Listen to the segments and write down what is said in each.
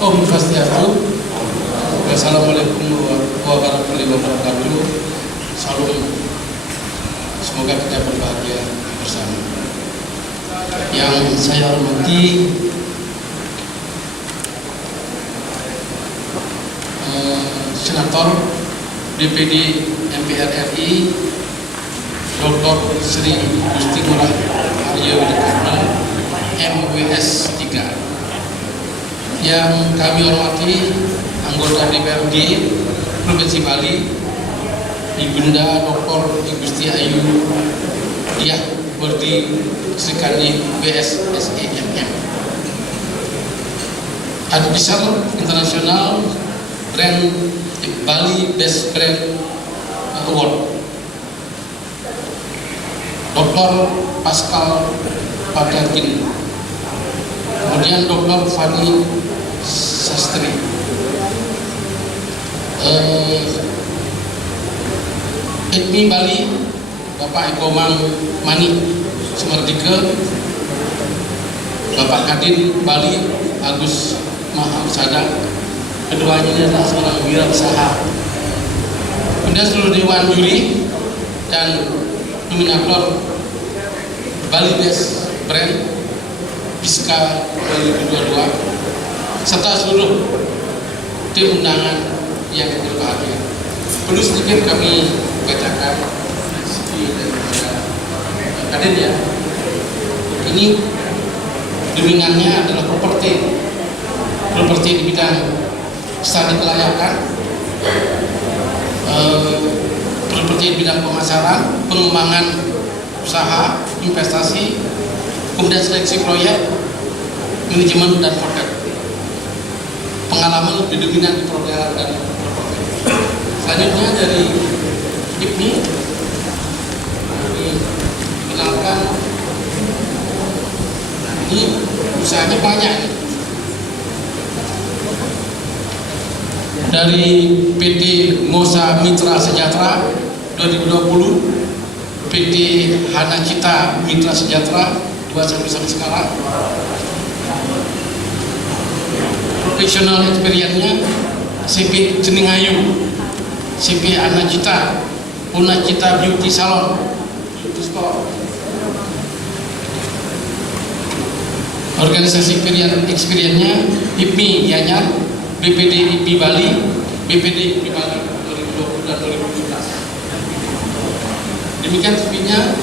Om Swastiastu. Assalamualaikum warahmatullahi wabarakatuh. Salam. Semoga kita berbahagia bersama. Yang saya hormati Senator DPD MPR RI Dr. Sri Gusti Ngurah Arya Widikarno MWS 3. Yang kami hormati anggota DPRD Provinsi Bali, Ibunda Dr. Gusti Ayu Diah Wardi Srikandi BSSEMM, Advisor Internasional Brand Bali Best Brand Award, Dr. Pascal Padakin, kemudian Dr. Fani Sastri, Edmi Bali, Bapak Eko Mani Sumardike, Bapak Kadin Bali Agus Mahasada, keduanya adalah seorang wirausaha. Kemudian seluruh Dewan Juri dan nominator Bali Best Brand Biska 2022, serta seluruh tim undangan yang berbahagia. Perlu sedikit kami bacakan CV daripada Kadin ya. Ini dominannya adalah properti di bidang studi kelayakan, properti di bidang pemasaran, pengembangan usaha, investasi, kemudian seleksi proyek, manajemen dan hotel. Pengalaman lebih dominan di perhotelan dan properti. Selanjutnya dari IPNI, dikenalkan ini usahanya banyak. Dari PT Mosa Mitra Sejahtera 2020, PT Hana Cita Mitra Sejahtera 2 sampai sekarang. Professional experience-nya CP Ceningayu, CP Ana Cita, Una Cita Beauty Salon, Beauty Store. Organisasi experience-nya IPMI Gianyar, BPD IPMI Bali, BPD IPMI Bali 2020 dan 2017. Demikian CV-nya.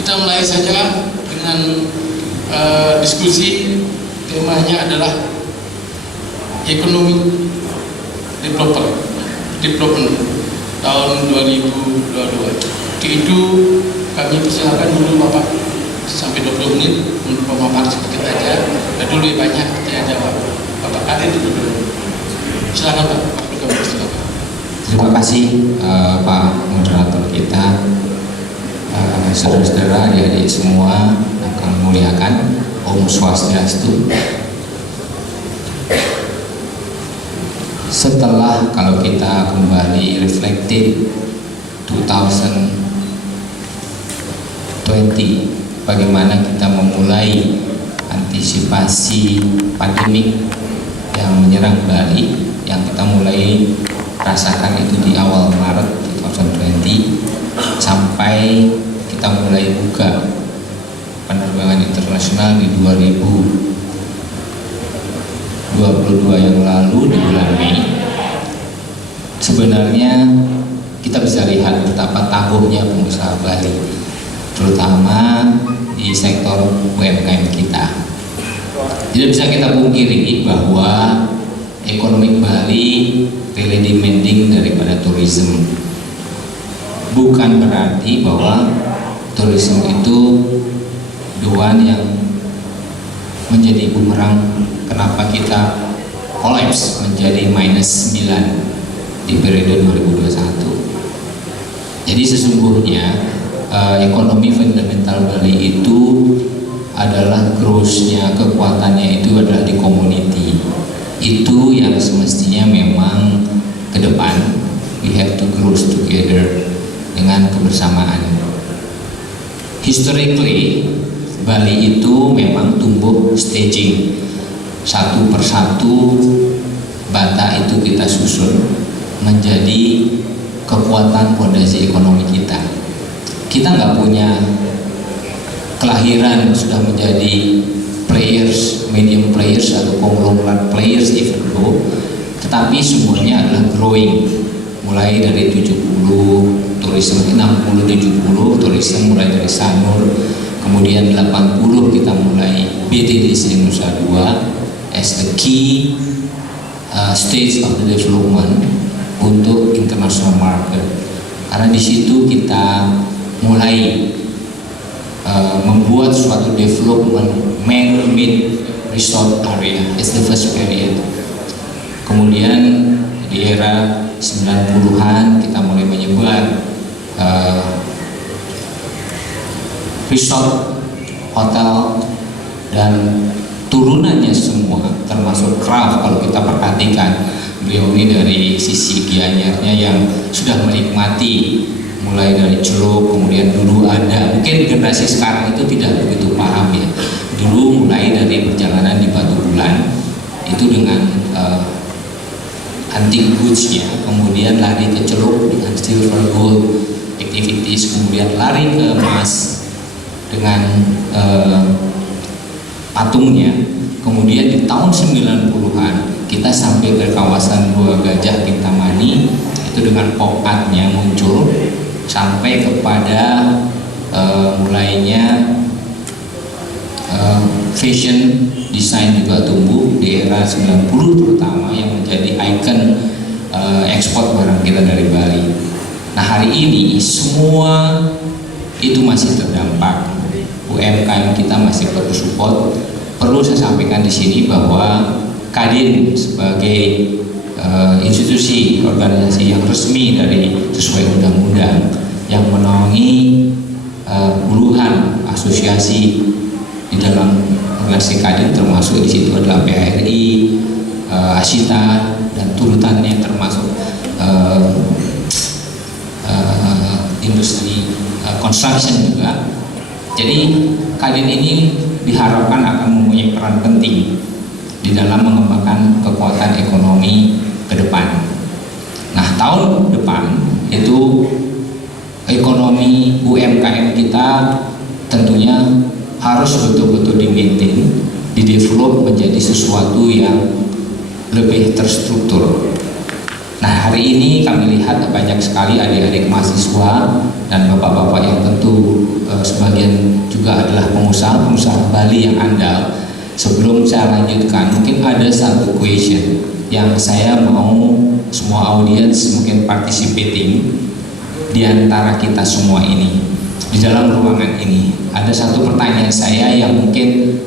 Kita mulai saja dengan diskusi. Temanya adalah Economic Development tahun 2022. Itu kami persilakan dulu Bapak sampai 20 menit untuk pemaparan sedikit aja. Dan dulu banyak saya jawab. Bapak Kadin dulu. Silakan Pak. Terima kasih Pak moderator kita, saudara-saudara, adik-adik semua yang kami muliakan. Om Swastiastu. Setelah kalau kita kembali reflective 2020, bagaimana kita memulai antisipasi pandemik yang menyerang Bali, yang kita mulai rasakan itu di awal Maret 2020 sampai kita mulai buka penerbangan internasional di 2022 yang lalu di bulan Mei. Sebenarnya kita bisa lihat betapa tangguhnya pengusaha Bali, terutama di sektor UMKM kita. Tidak bisa kita pungkiri bahwa ekonomi Bali really demanding daripada tourism. Bukan berarti bahwa tourism itu doan yang menjadi bumerang. Kenapa kita kolaps menjadi minus 9 di periode 2021. Jadi sesungguhnya ekonomi fundamental Bali itu adalah growth-nya, kekuatannya itu adalah di community. Itu yang semestinya memang ke depan we have to grow together dengan kebersamaan. Historically Bali itu memang tumbuh staging satu persatu bata itu kita susun menjadi kekuatan fondasi ekonomi kita. Kita nggak punya kelahiran sudah menjadi players, medium players atau conglomerate players even though, tetapi semuanya adalah growing. Mulai dari 70 tourism, 60-70 tourism mulai dari Sanur, kemudian 80 kita mulai BTDC Nusa Dua as the key stage of the development untuk international market. Karena di situ kita mulai membuat suatu development man-made resort area. It's the first period. Kemudian di era 90-an kita mulai menyebar resort, hotel, dan turunannya semua termasuk craft. Kalau kita perhatikan beliau ini dari sisi gianyarnya yang sudah menikmati mulai dari Celuk, kemudian dulu ada, mungkin generasi sekarang itu tidak begitu paham ya, dulu mulai dari perjalanan di Batu Bulan itu dengan antique goods-nya, kemudian lari ke Celuk dengan silver gold activities, kemudian lari ke emas dengan patungnya, kemudian di tahun 90-an kita sampai ke kawasan Dua Gajah Kintamani itu dengan pop art-nya muncul sampai kepada mulainya fashion design juga tumbuh di era 90 terutama yang menjadi ikon ekspor barang kita dari Bali. Nah hari ini semua itu masih terdampak, UMKM kita masih perlu support. Perlu saya sampaikan di sini bahwa Kadin sebagai institusi organisasi yang resmi dari sesuai undang-undang yang menaungi puluhan asosiasi di dalam organisasi Kadin, termasuk di situ adalah PHRI, Asita dan turutannya, termasuk industri construction juga. Jadi Kadin ini diharapkan akan mempunyai peran penting di dalam mengembangkan kekuatan ekonomi ke depan. Nah, tahun depan itu ekonomi UMKM kita tentunya harus betul-betul di-maintain, di-develop menjadi sesuatu yang lebih terstruktur. Nah, hari ini kami lihat banyak sekali adik-adik mahasiswa dan bapak-bapak yang tentu sebagian juga adalah pengusaha Bali yang andal. Sebelum saya lanjutkan, mungkin ada satu question yang saya mau semua audiens mungkin participating di antara kita semua ini di dalam ruangan ini. Ada satu pertanyaan saya yang mungkin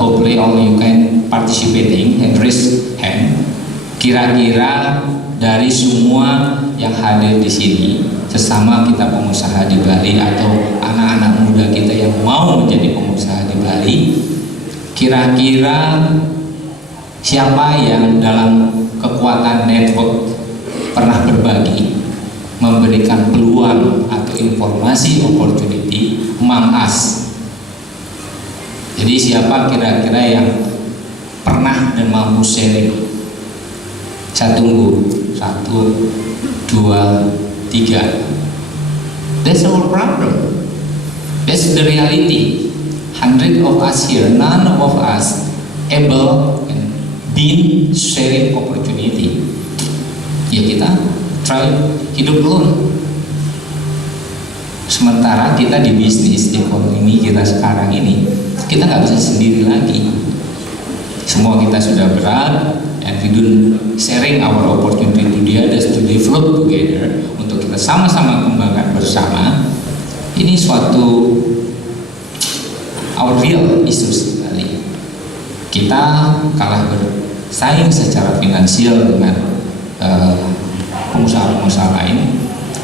hopefully all you can participating and raise hand. Kira-kira dari semua yang hadir di sini, sesama kita pengusaha di Bali atau anak-anak muda kita yang mau menjadi pengusaha di Bali, kira-kira siapa yang dalam kekuatan network pernah berbagi, memberikan peluang atau informasi opportunity among us? Jadi siapa kira-kira yang pernah dan mampu sharing? Saya tunggu. 1, 2, 3. That's our problem. That's the reality. 100 of us here, none of us able and been sharing opportunity. Ya kita try hidup alone. Sementara kita di bisnis, di ekonomi kita sekarang ini, kita nggak bisa sendiri lagi. Semua kita sudah berat, and we don't sharing our opportunity to the others to develop together untuk kita sama-sama kembangkan bersama. Ini suatu our real issues sekali. Kita kalah bersaing secara finansial dengan pengusaha-pengusaha lain.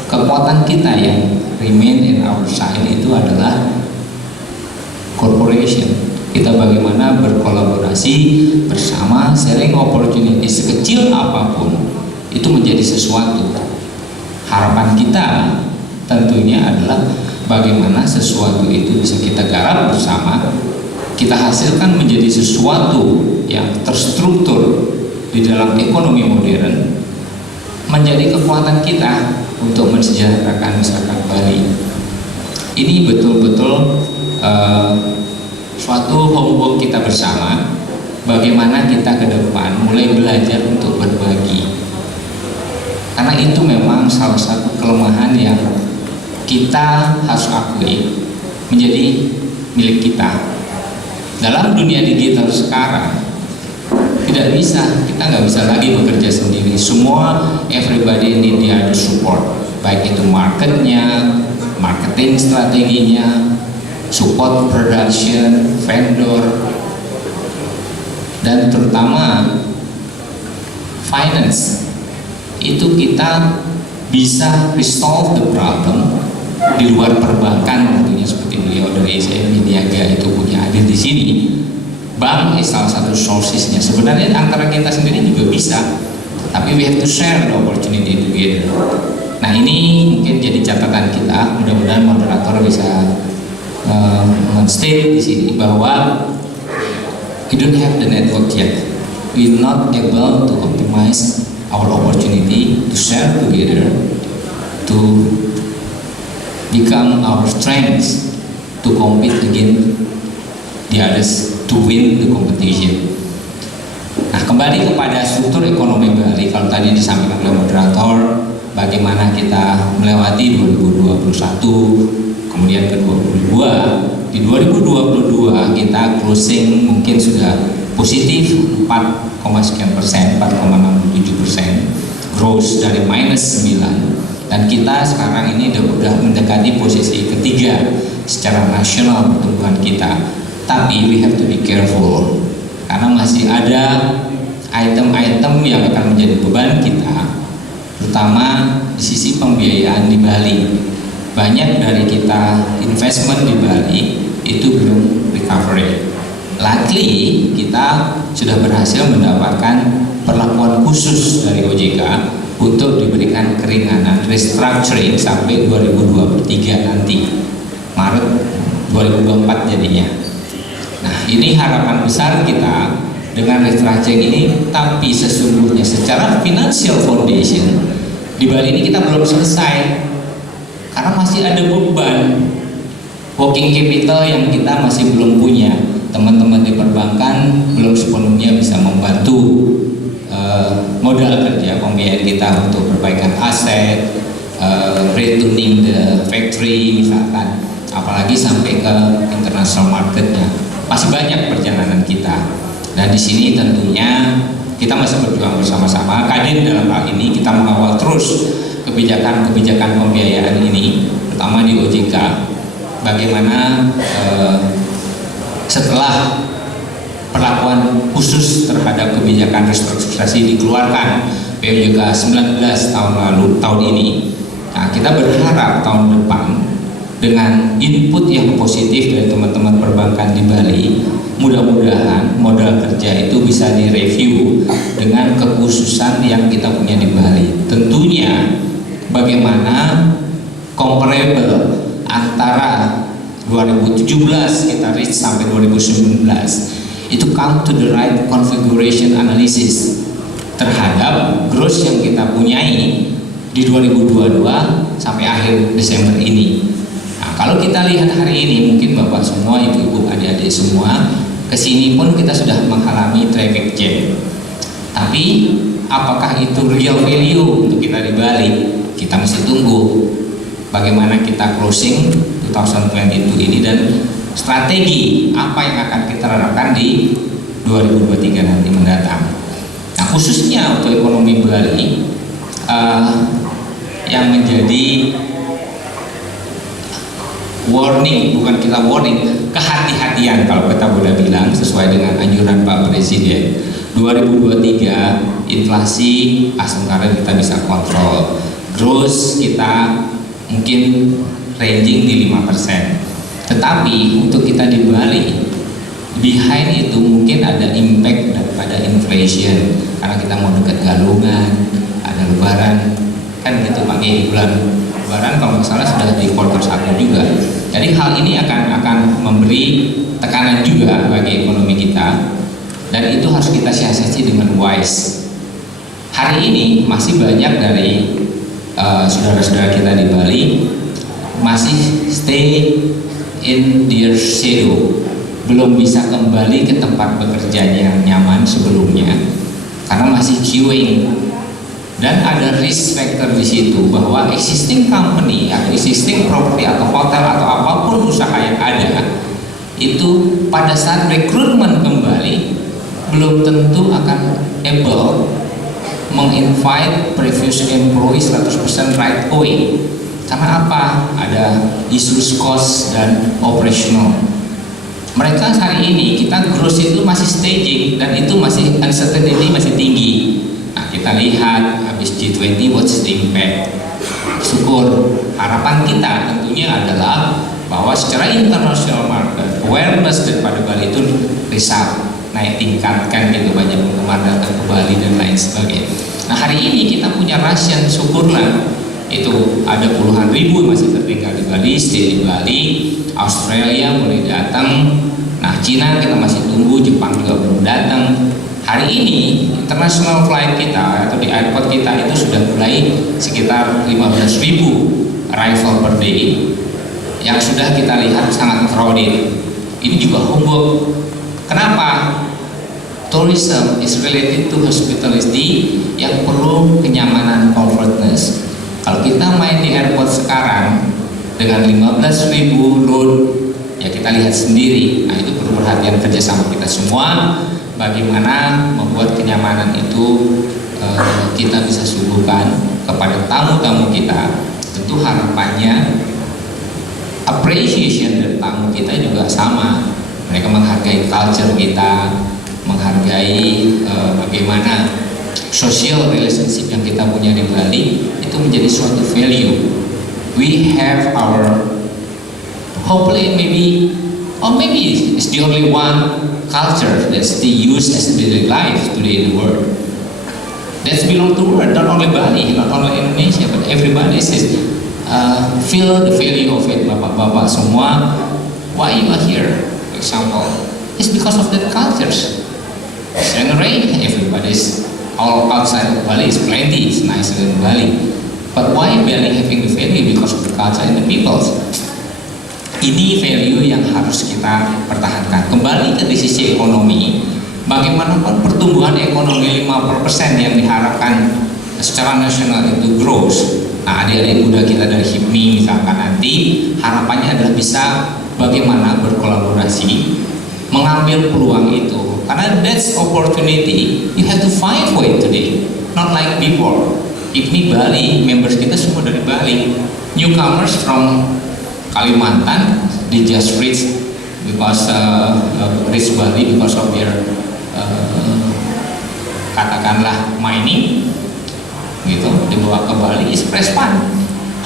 Kekuatan kita yang remain in our side itu adalah corporation. Kita bagaimana berkolaborasi bersama, sharing opportunity sekecil apapun itu menjadi sesuatu. Harapan kita tentunya adalah bagaimana sesuatu itu bisa kita garap bersama kita hasilkan menjadi sesuatu yang terstruktur di dalam ekonomi modern, menjadi kekuatan kita untuk mensejahterakan masyarakat Bali. Ini betul-betul suatu homework kita bersama, bagaimana kita ke depan mulai belajar untuk berbagi. Karena itu memang salah satu kelemahan yang kita harus akui menjadi milik kita. Dalam dunia digital sekarang, tidak bisa, kita nggak bisa lagi bekerja sendiri. Semua, everybody need the other support, baik itu marketnya, marketing strateginya, support production, vendor, dan terutama finance. Itu kita bisa resolve the problem di luar perbankan, tentunya seperti beliau dari SME Niaga itu punya hadir di sini. Bank salah satu sourcesnya. Sebenarnya antara kita sendiri juga bisa, tapi we have to share the opportunity together. Nah, ini mungkin jadi catatan kita. Mudah-mudahan moderator bisa men-state di sini bahwa we don't have the network yet. We're not able to optimize our opportunity to share together, to become our strengths, to compete against the others, to win the competition. Nah, kembali kepada struktur ekonomi Bali, kalau tadi disampaikan oleh moderator, bagaimana kita melewati 2021, kemudian ke 2022. Di 2022 kita closing mungkin sudah positif 4,6%, 4,67%, growth dari -9, dan kita sekarang ini sudah mendekati posisi ketiga secara nasional pertumbuhan kita. Tapi we have to be careful karena masih ada item-item yang akan menjadi beban kita, terutama di sisi pembiayaan di Bali. Banyak dari kita investment di Bali itu belum recovery. Luckily kita sudah berhasil mendapatkan perlakuan khusus dari OJK untuk diberikan keringanan restructuring sampai 2023 nanti, Maret 2024 jadinya. Nah, ini harapan besar kita dengan restructuring ini, tapi sesungguhnya secara financial foundation di Bali ini kita belum selesai karena masih ada beban working capital yang kita masih belum punya. Teman-teman di perbankan belum sepenuhnya bisa membantu modal kerja pembiayaan kita untuk perbaikan aset, retuning the factory misalkan, apalagi sampai ke international marketnya. Masih banyak perjalanan kita, dan di sini tentunya kita masih berjuang bersama-sama. Kadin dalam hal ini kita mengawal terus kebijakan-kebijakan pembiayaan ini, terutama di OJK. Bagaimana setelah perlakuan khusus terhadap kebijakan restrukturisasi dikeluarkan POJK 19 tahun ini, nah kita berharap tahun depan dengan input yang positif dari teman-teman perbankan di Bali, mudah-mudahan modal kerja itu bisa direview dengan kekhususan yang kita punya di Bali. Tentunya bagaimana comparable antara 2017 kita reach sampai 2019 itu come to the right configuration analysis terhadap growth yang kita punyai di 2022 sampai akhir Desember ini. Nah, kalau kita lihat hari ini, mungkin Bapak semua, Ibu-ibu, adik-adik semua kesini pun kita sudah mengalami traffic jam. Tapi apakah itu real value untuk kita di Bali? Kita mesti tunggu bagaimana kita closing 2022 ini dan strategi apa yang akan kita lakukan di 2023 nanti mendatang. Nah, khususnya untuk ekonomi Bali yang menjadi warning, bukan kita warning, kehati-hatian kalau kita boleh bilang sesuai dengan anjuran Pak Presiden. 2023 inflasi asumsi kita bisa kontrol, growth kita mungkin ranging di 5%. Tetapi untuk kita di Bali, behind itu mungkin ada impact daripada inflation karena kita mau dekat Galungan, ada Lebaran, kan gitu pagi bulan Lebaran kalau nggak salah sudah di quarter 1 juga. Jadi hal ini akan memberi tekanan juga bagi ekonomi kita, dan itu harus kita siasati dengan wise. Hari ini masih banyak dari saudara-saudara kita di Bali masih stay in their shadow, belum bisa kembali ke tempat bekerjanya yang nyaman sebelumnya karena masih queuing. Dan ada risk factor di situ bahwa existing company atau existing property atau hotel atau apapun usaha yang ada itu pada saat rekrutmen kembali belum tentu akan able menginvite previous employees 100% right away. Karena apa? Ada issues cost dan operational. Mereka hari ini kita growth itu masih staging dan itu masih uncertainty masih tinggi. Nah, kita lihat habis G20 what's the impact. Syukur, harapan kita tentunya adalah bahwa secara international market awareness daripada Bali itu bisa naik tingkatkan gitu, banyak penggemar datang ke Bali dan lain sebagainya. Nah, hari ini kita punya ration, syukurlah itu ada puluhan ribu masih tertinggal di Bali, stay di Bali. Australia mulai datang. Nah, Cina kita masih tunggu, Jepang juga belum datang. Hari ini international flight kita atau di airport kita itu sudah mulai sekitar 15.000 arrival per day yang sudah kita lihat sangat crowded. Ini juga homework. Kenapa? Tourism is related to hospitality yang perlu kenyamanan, comfortness. Kalau kita main di airport sekarang dengan 15.000 load, ya kita lihat sendiri. Nah, itu perlu perhatian kerjasama kita semua. Bagaimana membuat kenyamanan itu kita bisa suguhkan kepada tamu-tamu kita. Tentu harapannya appreciation dari tamu kita juga sama. Mereka menghargai culture kita, menghargai bagaimana social relationship yang kita punya di Bali itu menjadi suatu value. We have our hopefully maybe it's the only one culture that's still used as daily life today in the world. That's belong to world, not only Bali, not only Indonesia, but everybody says feel the value of it. Bapak-bapak semua, why you are here? For example, it's because of the cultures. Generally, everybody's all outside of Bali is plenty, it's nicer than Bali. But why Bali having the value? Because of the culture and the people. Ini value yang harus kita pertahankan. Kembali ke sisi ekonomi, bagaimanapun pertumbuhan ekonomi 5% yang diharapkan secara nasional itu growth. Nah, adik-adik muda kita dari HIPMI misalkan nanti harapannya adalah bisa bagaimana berkolaborasi mengambil peluang itu. Karena that's opportunity, you have to fight for it today, not like before. HIPMI Bali, members kita semua dari Bali, newcomers from Kalimantan, they just reach because reach Bali because of their katakanlah mining, gitu, dibawa ke Bali is press fund.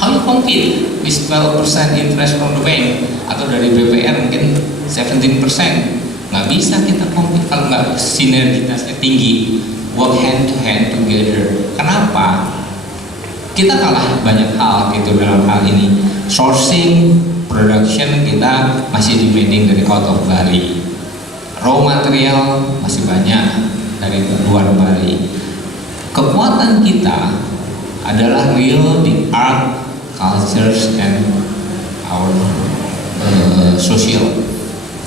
How you compete with 12% interest from the bank atau dari BPR mungkin 17%? Nggak bisa kita compete kalau nggak sinergitasnya tinggi, work hand to hand together. Kenapa? Kita kalah banyak hal gitu dalam hal ini. Sourcing, production kita masih demanding dari out of Bali. Raw material masih banyak dari luar Bali. Kekuatan kita adalah real the art, cultures, and our social.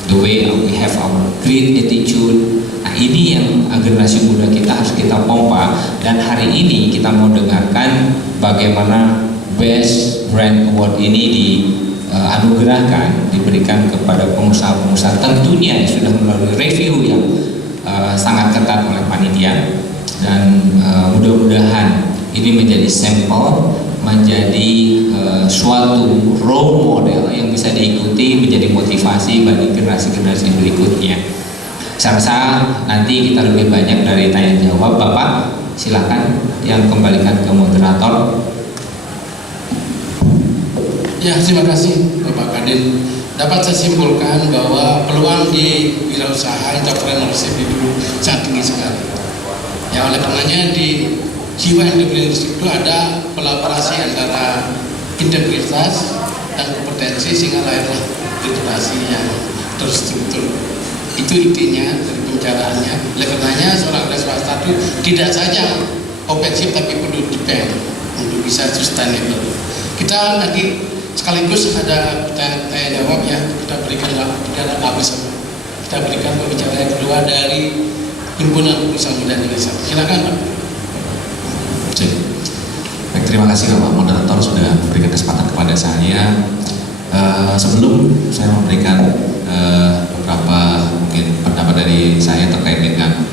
The way we have our great attitude. Nah, ini yang generasi muda kita harus kita pompa. Dan hari ini kita mau dengarkan bagaimana Best Brand Award ini dianugerahkan, diberikan kepada pengusaha-pengusaha tentunya yang sudah melalui review yang sangat ketat oleh panitia. Dan mudah-mudahan ini menjadi sampel, menjadi suatu role model yang bisa diikuti, menjadi motivasi bagi generasi-generasi berikutnya. Saya rasa nanti kita lebih banyak dari tanya jawab. Bapak silakan yang kembalikan ke moderator. Ya, terima kasih Bapak Kadin. Dapat saya simpulkan bahwa peluang di wirausaha entrepreneurship itu sangat tinggi sekali. Ya, oleh karenanya di jiwa entrepreneurship itu ada kolaborasi antara integritas, dan kompetensi sehingga lahirlah generasi yang terstruktur. Itu intinya dari pembicaraannya. Oleh karenanya seorang ada swasta itu tidak saja ofensif tapi perlu depend untuk bisa sustainable. Kita nanti sekaligus ada tanya jawab ya, kita berikan tidak habis. Kita berikan pembicaraan yang kedua dari Himpunan Pengusaha Muda Indonesia. Silakan Pak. Baik, terima kasih Bapak Moderator sudah memberikan kesempatan kepada saya. Sebelum saya memberikan beberapa mungkin pendapat dari saya terkait dengan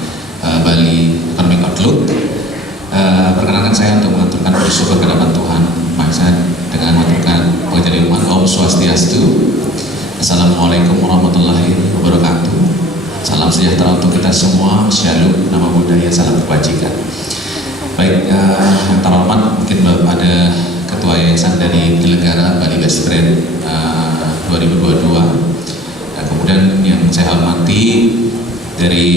Bali Economic Outlook, perkenankan saya untuk mengaturkan bersyukur kehadapan Tuhan Maha dengan mengaturkan pengajian ilmuwan Om Swastiastu. Assalamualaikum warahmatullahi wabarakatuh. Salam sejahtera untuk kita semua. Shalom, nama budaya, salam kebajikan. Baik, yang terhormat mungkin ada Ketua Yayasan dari penyelenggara Bali Best Brand 2022. Dan kemudian yang saya hormati dari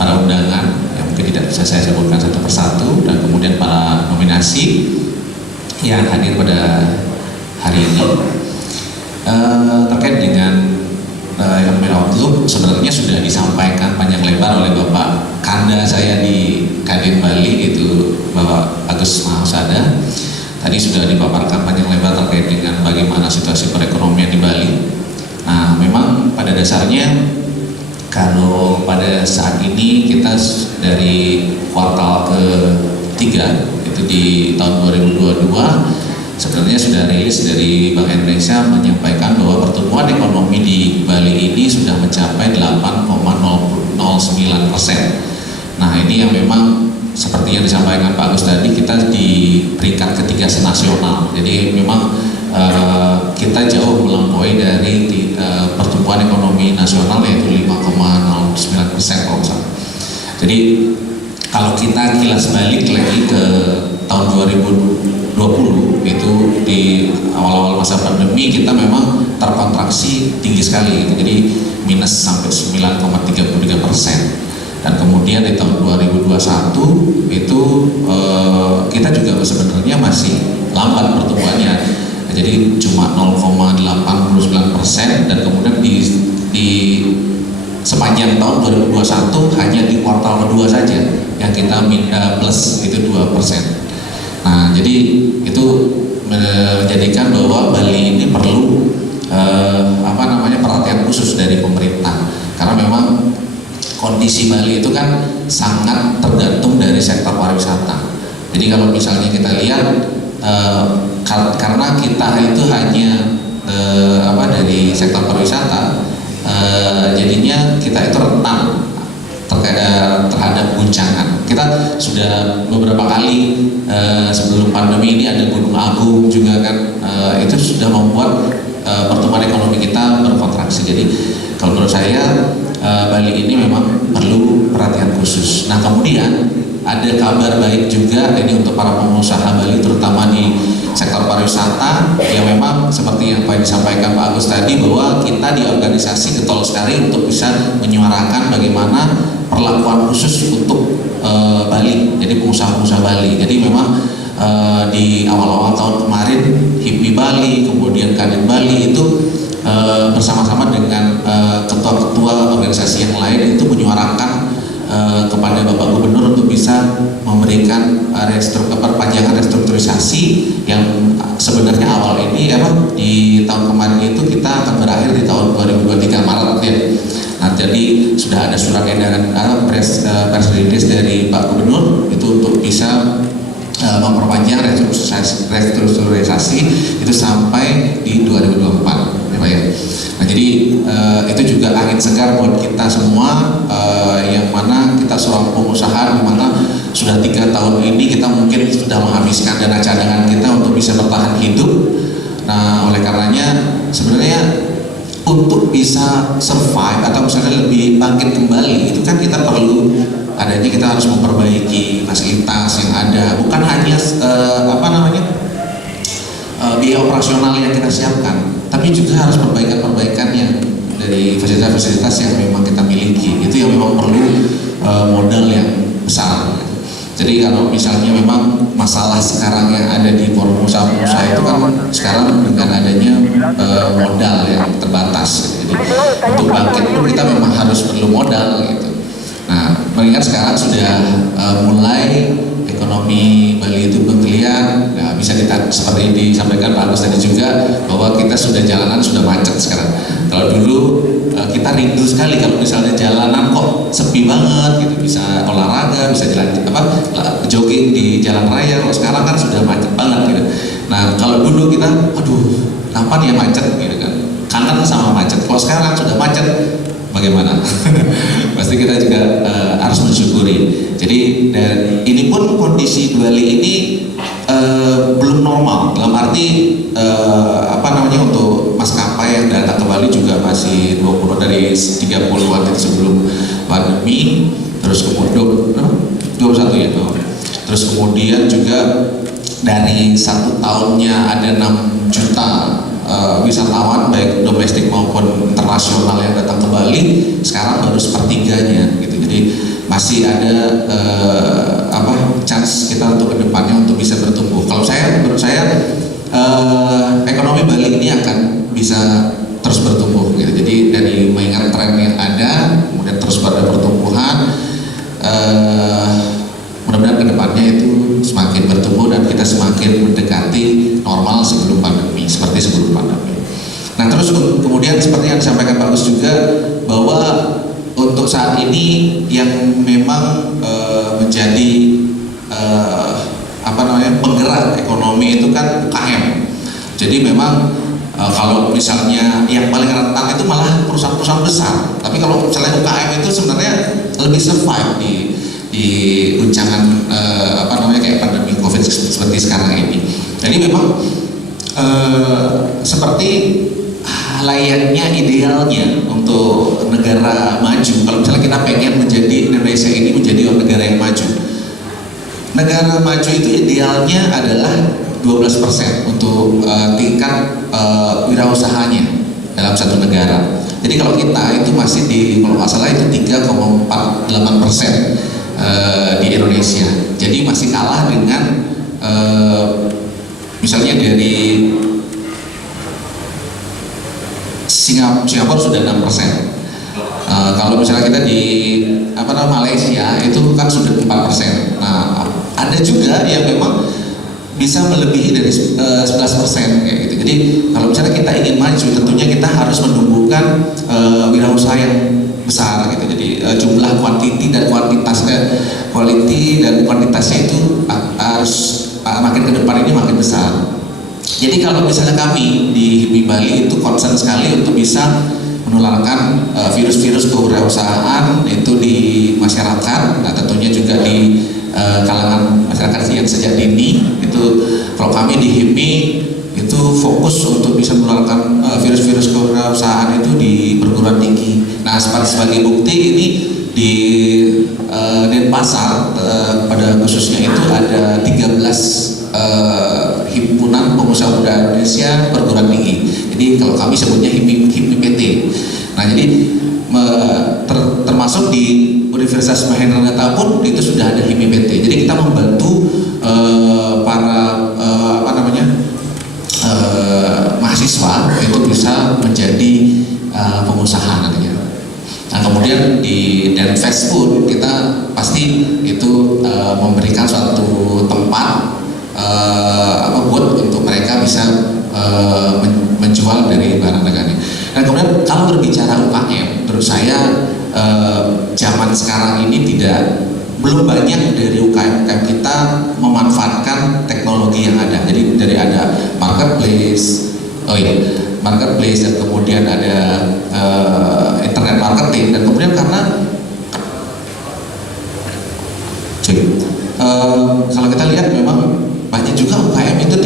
para undangan yang mungkin tidak bisa saya sebutkan satu persatu, dan kemudian para nominasi yang hadir pada hari ini. Terkait dengan Economic Outlook sebenarnya sudah disampaikan panjang lebar oleh Bapak Kanda saya di Kadin Bali, itu Bapak Agus Mahusada. Tadi sudah dipaparkan panjang lebar terkait dengan bagaimana situasi perekonomian di Bali. Nah, memang pada dasarnya kalau pada saat ini kita dari kuartal ketiga itu di tahun 2022 sebenarnya sudah rilis dari Bank Indonesia menyampaikan bahwa pertumbuhan ekonomi di Bali ini sudah mencapai 8,09%. Nah, ini yang memang seperti yang disampaikan Pak Agus tadi, kita di peringkat ketiga senasional. Jadi memang kita jauh melampaui dari pertumbuhan ekonomi nasional yaitu 5,09% kalau salah. Jadi kalau kita kilas balik lagi ke tahun 2020 itu di awal-awal masa pandemi kita memang terkontraksi tinggi sekali gitu. Jadi minus sampai 9,33%. Dan kemudian di tahun 2021 itu kita juga sebenarnya masih lambat pertumbuhannya. Jadi cuma 0,89%, dan kemudian di sepanjang tahun 2021 hanya di kuartal kedua saja yang kita plus itu 2%. Nah, jadi itu menjadikan bahwa Bali ini perlu perhatian khusus dari pemerintah, karena memang kondisi Bali itu kan sangat tergantung dari sektor pariwisata. Jadi kalau misalnya kita lihat karena kita itu hanya dari sektor pariwisata, jadinya kita itu rentan terhadap guncangan. Kita sudah beberapa kali sebelum pandemi ini ada Gunung Agung juga kan, itu sudah membuat pertumbuhan ekonomi kita berkontraksi. Jadi kalau menurut saya Bali ini memang perlu perhatian khusus. Nah, kemudian ada kabar baik juga ini untuk para pengusaha Bali, terutama di sektor pariwisata, yang memang seperti yang disampaikan Pak Agus tadi, bahwa kita di organisasi getol sekali untuk bisa menyuarakan bagaimana perlakuan khusus untuk Bali, jadi pengusaha-pengusaha Bali. Jadi memang di awal-awal tahun kemarin HIPMI Bali, kemudian Kadin Bali itu bersama-sama dengan ketua-ketua organisasi yang lain itu menyuarakan kepada Bapak Gubernur untuk bisa memberikan perpanjangan restrukturisasi yang sebenarnya awal ini di tahun kemarin itu kita akan berakhir di tahun 2023 Maret ya. Nah, jadi sudah ada surat edaran press release dari Pak Gubernur itu untuk bisa memperpanjang restrukturisasi itu sampai di 2024 ya Pak ya. Nah, jadi itu juga angin segar buat kita semua, yang mana kita seorang pengusaha, di mana sudah 3 tahun ini kita mungkin sudah menghabiskan dana cadangan kita untuk bisa bertahan hidup. Nah, oleh karenanya sebenarnya untuk bisa survive atau misalnya lebih bangkit kembali itu kan kita perlu adanya, kita harus memperbaiki fasilitas yang ada, bukan hanya biaya operasional yang kita siapkan, tapi juga harus perbaikan yang dari fasilitas-fasilitas yang memang kita miliki, itu yang memang perlu modal yang besar. Jadi kalau misalnya memang masalah sekarang yang ada di forum usaha-usaha itu kan sekarang dengan adanya modal yang terbatas. Jadi untuk bangkit pun kita memang harus perlu modal gitu. Nah, mengingat sekarang sudah mulai ekonomi Bali itu bergeliat, nah, bisa seperti disampaikan Pak Agus tadi juga bahwa kita sudah jalanan sudah macet sekarang. Kalau dulu kita rindu sekali kalau misalnya jalanan kok sepi banget gitu, bisa olahraga, bisa jalan jogging di jalan raya. Kalau sekarang kan sudah macet banget gitu. Nah, kalau dulu kita aduh kapan ya macet gitu kan, kangen sama macet. Kalau sekarang sudah macet bagaimana? Pasti kita juga harus mensyukuri. Jadi dan ini pun kondisi Bali ini belum normal dalam arti untuk maskapai yang datang ke Bali juga masih 20 dari 30-an sebelum pandemi, terus kemudian 21 ya. Terus kemudian juga dari 1 tahunnya ada 6 juta wisatawan baik domestik maupun internasional yang datang ke Bali, sekarang baru sepertiganya gitu. Jadi masih ada chance kita untuk kedepannya untuk bisa bertumbuh. Kalau menurut saya ekonomi Bali ini akan bisa terus bertumbuh gitu. Jadi dari mengingat tren yang ada, kemudian terus pada pertumbuhan, mudah-mudahan kedepannya itu semakin bertumbuh dan kita semakin mendekati normal seperti sebelum pandemi. Nah, terus kemudian seperti yang disampaikan Pak Gus juga bahwa untuk saat ini yang memang menjadi penggerak ekonomi itu kan UKM. Jadi memang kalau misalnya yang paling rentan itu malah perusahaan-perusahaan besar. Tapi kalau misalnya UKM itu sebenarnya lebih survive di guncangan kayak pandemi COVID seperti sekarang ini. Jadi memang seperti layaknya idealnya untuk negara maju. Kalau misalnya kita pengen menjadi Indonesia ini menjadi negara yang maju. Negara maju itu idealnya adalah 12% untuk tingkat wirausahanya dalam satu negara. Jadi kalau kita itu masih kalau nggak salah itu 3,48% di Indonesia. Jadi masih kalah dengan misalnya dari Singapura sudah 6%. Kalau misalnya kita di Malaysia itu kan sudah 4%. Nah, ada juga yang memang bisa melebihi dari 11% kayak gitu. Jadi kalau misalnya kita ingin maju, tentunya kita harus menumbuhkan wirausaha yang besar gitu. Jadi jumlah kuantiti dan kuantitasnya, quality dan kuantitasnya itu harus makin ke depan ini makin besar. Jadi kalau misalnya kami di HIPMI Bali itu concern sekali untuk bisa menularkan virus-virus kewirausahaan itu di masyarakat. Nah, tentunya juga di kalangan masyarakat yang sejak dini. Itu kalau kami di HIPMI itu fokus untuk bisa menularkan virus-virus kewirausahaan itu di perguruan tinggi. Nah, sebagai bukti ini di Denpasar pada khususnya itu ada 13 himpunan pengusaha muda Indonesia perguruan tinggi. Jadi kalau kami sebutnya HIPMI PT. Nah, jadi termasuk di Universitas Mahendrata pun itu sudah ada HIPMI PT. Jadi kita membantu para mahasiswa itu bisa menjadi pengusaha nantinya. Nah, kemudian di Denfest pun kita pasti itu memberikan suatu tempat buat untuk mereka bisa menjual dari barang dagangannya. Dan kemudian kalau berbicara UKM, menurut saya zaman sekarang ini belum banyak dari UKM kita memanfaatkan teknologi yang ada. Jadi dari ada marketplace, dan kemudian ada internet marketing, dan kemudian karena kalau kita lihat memang banyak juga UKM itu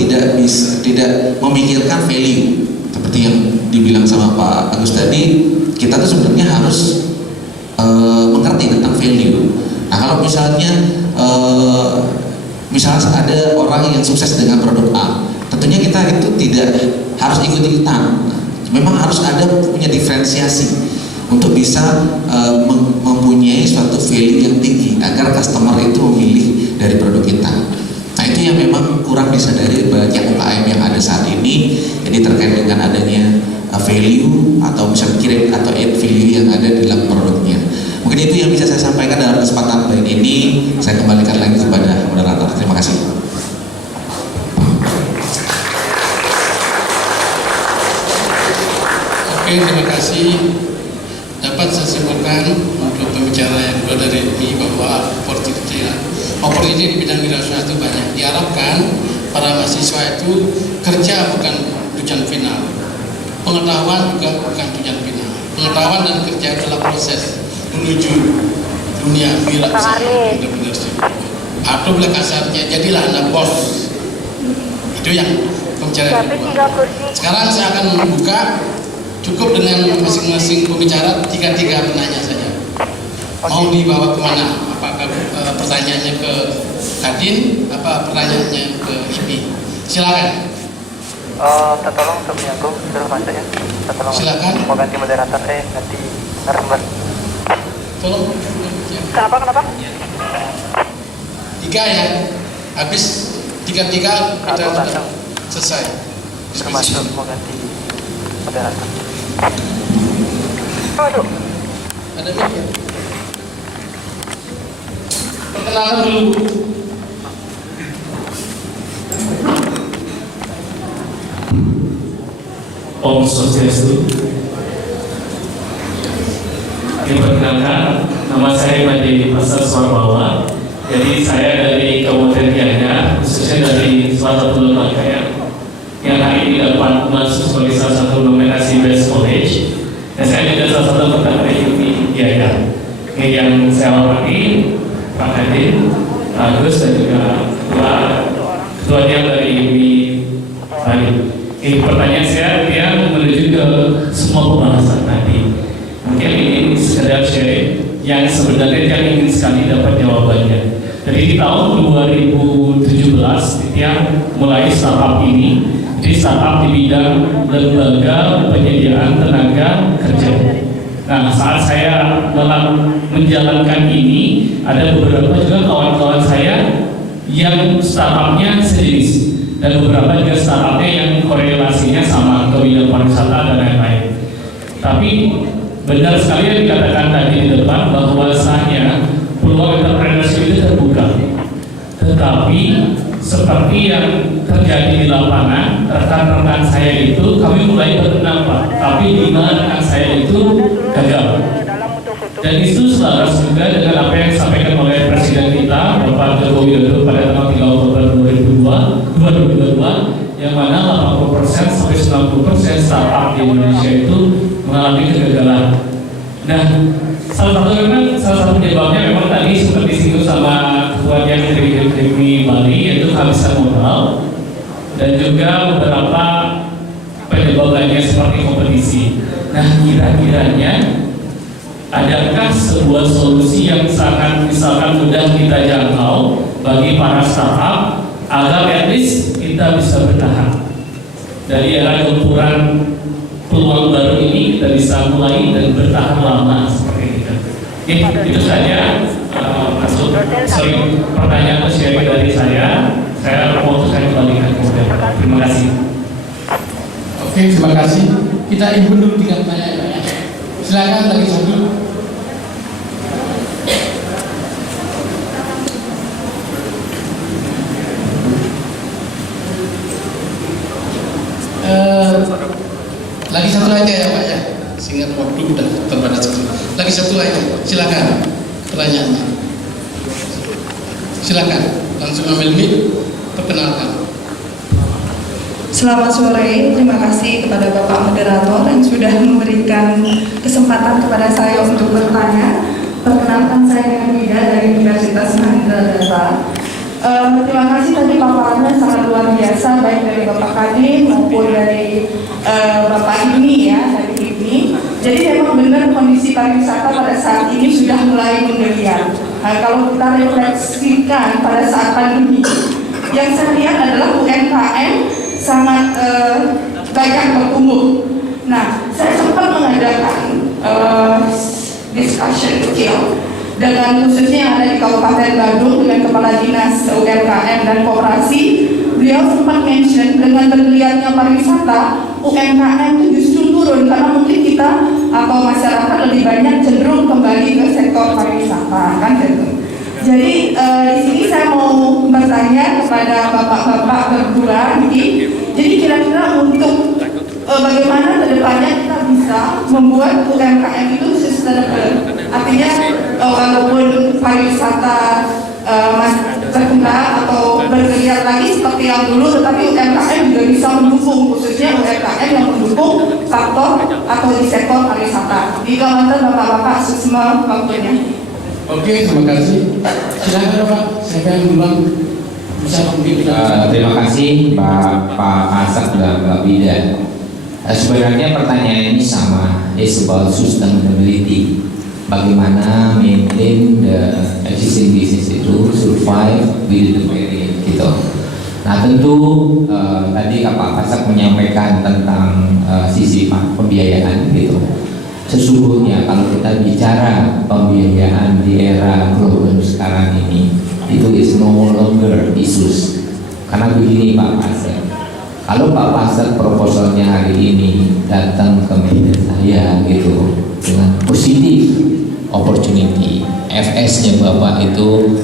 tidak memikirkan value seperti yang dibilang sama Pak Agus tadi. Kita tuh sebenarnya harus mengerti tentang value. Nah, kalau misalnya ada orang yang sukses dengan produk A, tentunya kita itu tidak harus ikut-ikutan. Memang harus ada punya diferensiasi untuk bisa mempunyai suatu value yang tinggi agar customer itu memilih dari itu yang memang kurang disadari banyak UKM yang ada saat ini. Jadi terkait dengan adanya value atau bisa kirim atau add value yang ada di dalam produknya. Mungkin itu yang bisa saya sampaikan dalam kesempatan baik ini. Saya kembalikan lagi kepada moderator. Terima kasih. Oke, terima kasih. Dapat saya simpulkan untuk pembicara yang kedua dari ini bahwa opportunity di bidang wirausaha itu banyak. Diharapkan para mahasiswa itu kerja bukan tujuan final, pengetahuan juga bukan tujuan final. Pengetahuan dan kerja adalah proses menuju dunia wirausaha yang benar-benar sibuk. Atau bila kasarnya jadilah Anda bos. Itu yang pembicara kedua. Sekarang saya akan membuka. Cukup dengan masing-masing pembicara 3 penanya saja. Mau dibawa kemana? Apakah pertanyaannya ke Kadin? Apa pertanyaannya ke IPI? Silakan. Tolong untuk menyambung sudah masuk ya. Tolong. Silakan. Mau ganti moderator ganti narasumber. Tolong. Kenapa? 3 ya. Habis 3 kita sudah selesai. Termasuk mau ganti moderator. Aduh. Ada mic ya? Perkenalan dulu. Om Swastiastu. Perkenalkan, nama saya Madi Pasar Suarbawa. Jadi saya dari Kabupaten Gianyar, khususnya dari salah satu lembaga yang hari ini dapat masuk sebagai salah satu nominasi Best College. Dan saya juga salah satu peserta IPI Gianyar. Yang saya hormati Pak Kadin, Pak Agus dan juga ketua yang dari IPI Bali. Pertanyaan saya dia menuju ke semua pembahasan tadi. Mungkin ini sekedar sharing yang sebenarnya yang ingin sekali dapat jawabannya. Jadi di tahun 2017 dia mulai startup ini. Di startup di bidang lembaga penyediaan tenaga kerja. Nah, saat saya menjalankan ini, ada beberapa juga kawan-kawan saya yang startupnya sejenis dan beberapa juga startupnya yang korelasinya sama ke bidang pariwisata dan lain-lain. Tapi benar sekali yang dikatakan tadi di depan bahwasanya peluang entrepreneurship itu terbuka. Tetapi seperti yang terjadi di lapangan, rekan-rekan saya itu kami mulai berenang Pak, tapi di mana rekan saya itu gagal. Dan itu selaras juga dengan apa yang disampaikan oleh Presiden kita Bapak Joko Widodo pada tanggal 3 Oktober 2022, yang mana 80% sampai 90% startup di Indonesia itu mengalami kegagalan. Nah, salah satu penyebabnya memang tadi seperti disinggung sama ketua yang dari Bali, yaitu kehabisan modal dan juga beberapa penyebab lainnya seperti kompetisi. Nah, kira-kiranya adakah sebuah solusi yang sangat misalkan mudah kita jangkau bagi para startup agar at least kita bisa bertahan dari era gempuran peluang baru ini, kita bisa mulai dan bertahan lama seperti itu. Itu saja masuk pertanyaan atau sharing dari saya. Saya mau kembalikan kemudian. Terima kasih. Oke, terima kasih. Kita input dulu 3 pertanyaan. Silakan lagi satu. Lagi satu aja ya Pak ya, sehingga waktu sudah terbatas. Lagi satu aja, silakan pertanyaannya. Silakan langsung ambil mic, perkenalkan. Selamat sore, terima kasih kepada Bapak Moderator yang sudah memberikan kesempatan kepada saya untuk bertanya. Perkenalkan saya Nida dari Universitas Mahindra Data. Terima kasih tadi paparannya sangat luar biasa, baik dari Bapak Kadin maupun dari Bapak ini ya, dari ini. Jadi memang benar kondisi pariwisata pada saat ini sudah mulai menggeliat. Kalau kita refleksikan pada saat pandemi, yang saya lihat adalah UMKM sangat banyak bertumbuh. Nah, saya sempat mengadakan discussion kecil dengan khususnya yang ada di Kabupaten Bandung dengan Kepala Dinas UMKM dan Koperasi. Beliau sempat mention dengan terlihatnya pariwisata, UMKM itu justru turun karena mungkin kita atau masyarakat lebih banyak cenderung kembali ke sektor pariwisata, kan gitu. Jadi di sini saya mau bertanya kepada bapak-bapak berdua, jadi kira-kira untuk bagaimana kedepannya kita bisa membuat UMKM itu sustainable, artinya walaupun pariwisata berkembang atau bergeliat lagi seperti yang dulu, tetapi UMKM juga bisa mendukung, khususnya UMKM yang mendukung faktor atau di sektor pariwisata. Di komentar bapak-bapak semua waktunya. Oke, terima kasih. Silakan Pak, siapa yang duluan bisa mungkin. Terima kasih Pak Asad dan Mbak Bida. Sebenarnya pertanyaan ini sama, it's about sustainability. Bagaimana maintain the existing business itu survive within the period gitu. Nah tentu tadi Pak Asad menyampaikan tentang sisi pembiayaan gitu. Sesungguhnya kalau kita bicara pembiayaan di era global sekarang ini, itu is no longer issues. Karena begini Pak Pasek, kalau Pak Pasek proposalnya hari ini datang ke meja saya gitu dengan positif opportunity, FS-nya Bapak itu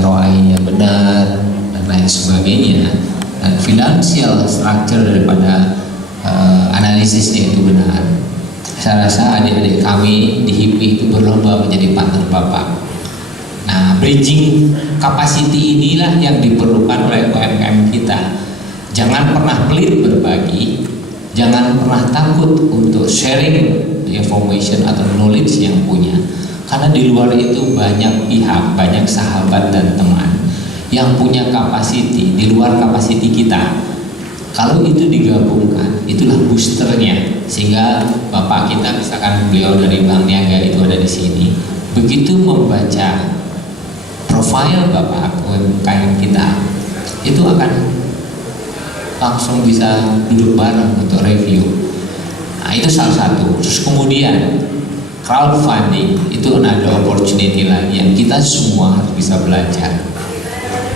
ROI-nya benar dan lain sebagainya, dan financial structure daripada analisisnya itu benar. Saya rasa adik-adik kami di HIPI itu berlomba menjadi partner Bapak. Nah, bridging capacity inilah yang diperlukan oleh UMKM kita. Jangan pernah pelit berbagi, jangan pernah takut untuk sharing information atau knowledge yang punya. Karena di luar itu banyak pihak, banyak sahabat dan teman yang punya capacity di luar capacity kita. Kalau itu digabungkan, itulah boosternya, sehingga Bapak kita, misalkan beliau dari Bank Niaga itu ada di sini, begitu membaca profil Bapak UMKM kita, itu akan langsung bisa duduk bareng untuk review. Nah itu salah satu. Terus kemudian crowdfunding itu ada opportunity lagi yang kita semua harus bisa belajar.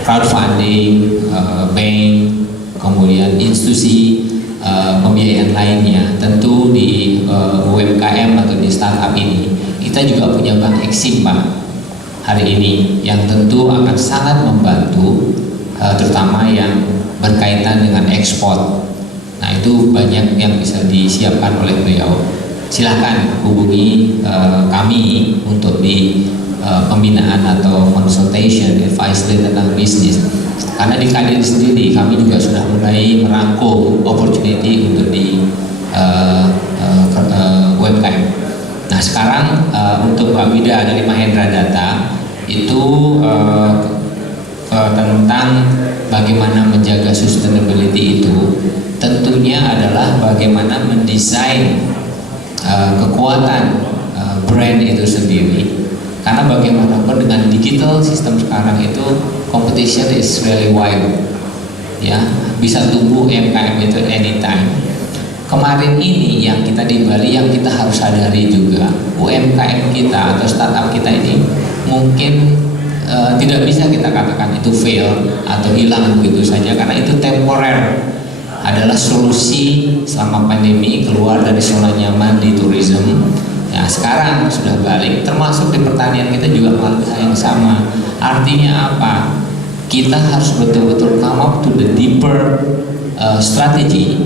Crowdfunding, bank, kemudian institusi pembiayaan lainnya. Tentu di UMKM atau di startup ini kita juga punya Bank Eksim Pak hari ini, yang tentu akan sangat membantu terutama yang berkaitan dengan ekspor. Nah itu banyak yang bisa disiapkan oleh beliau. Silahkan hubungi kami untuk di pembinaan atau consultation advice tentang bisnis. Karena di Kadin sendiri kami juga sudah mulai merangkum opportunity untuk di UMKM. Nah sekarang untuk Pak Wida dari Mahendra Data itu tentang bagaimana menjaga sustainability itu, tentunya adalah bagaimana mendesain kekuatan brand itu sendiri. Karena bagaimanapun dengan digital sistem sekarang itu competition is really wide, ya bisa tumbuh UMKM itu anytime. Kemarin ini yang kita di Bali yang kita harus sadari juga, UMKM kita atau startup kita ini mungkin tidak bisa kita katakan itu fail atau hilang begitu saja, karena itu temporer, adalah solusi selama pandemi keluar dari zona nyaman di tourism. Ya sekarang sudah balik, termasuk di pertanian kita juga melakukan hal yang sama. Artinya apa? Kita harus betul-betul come up to the deeper strategy,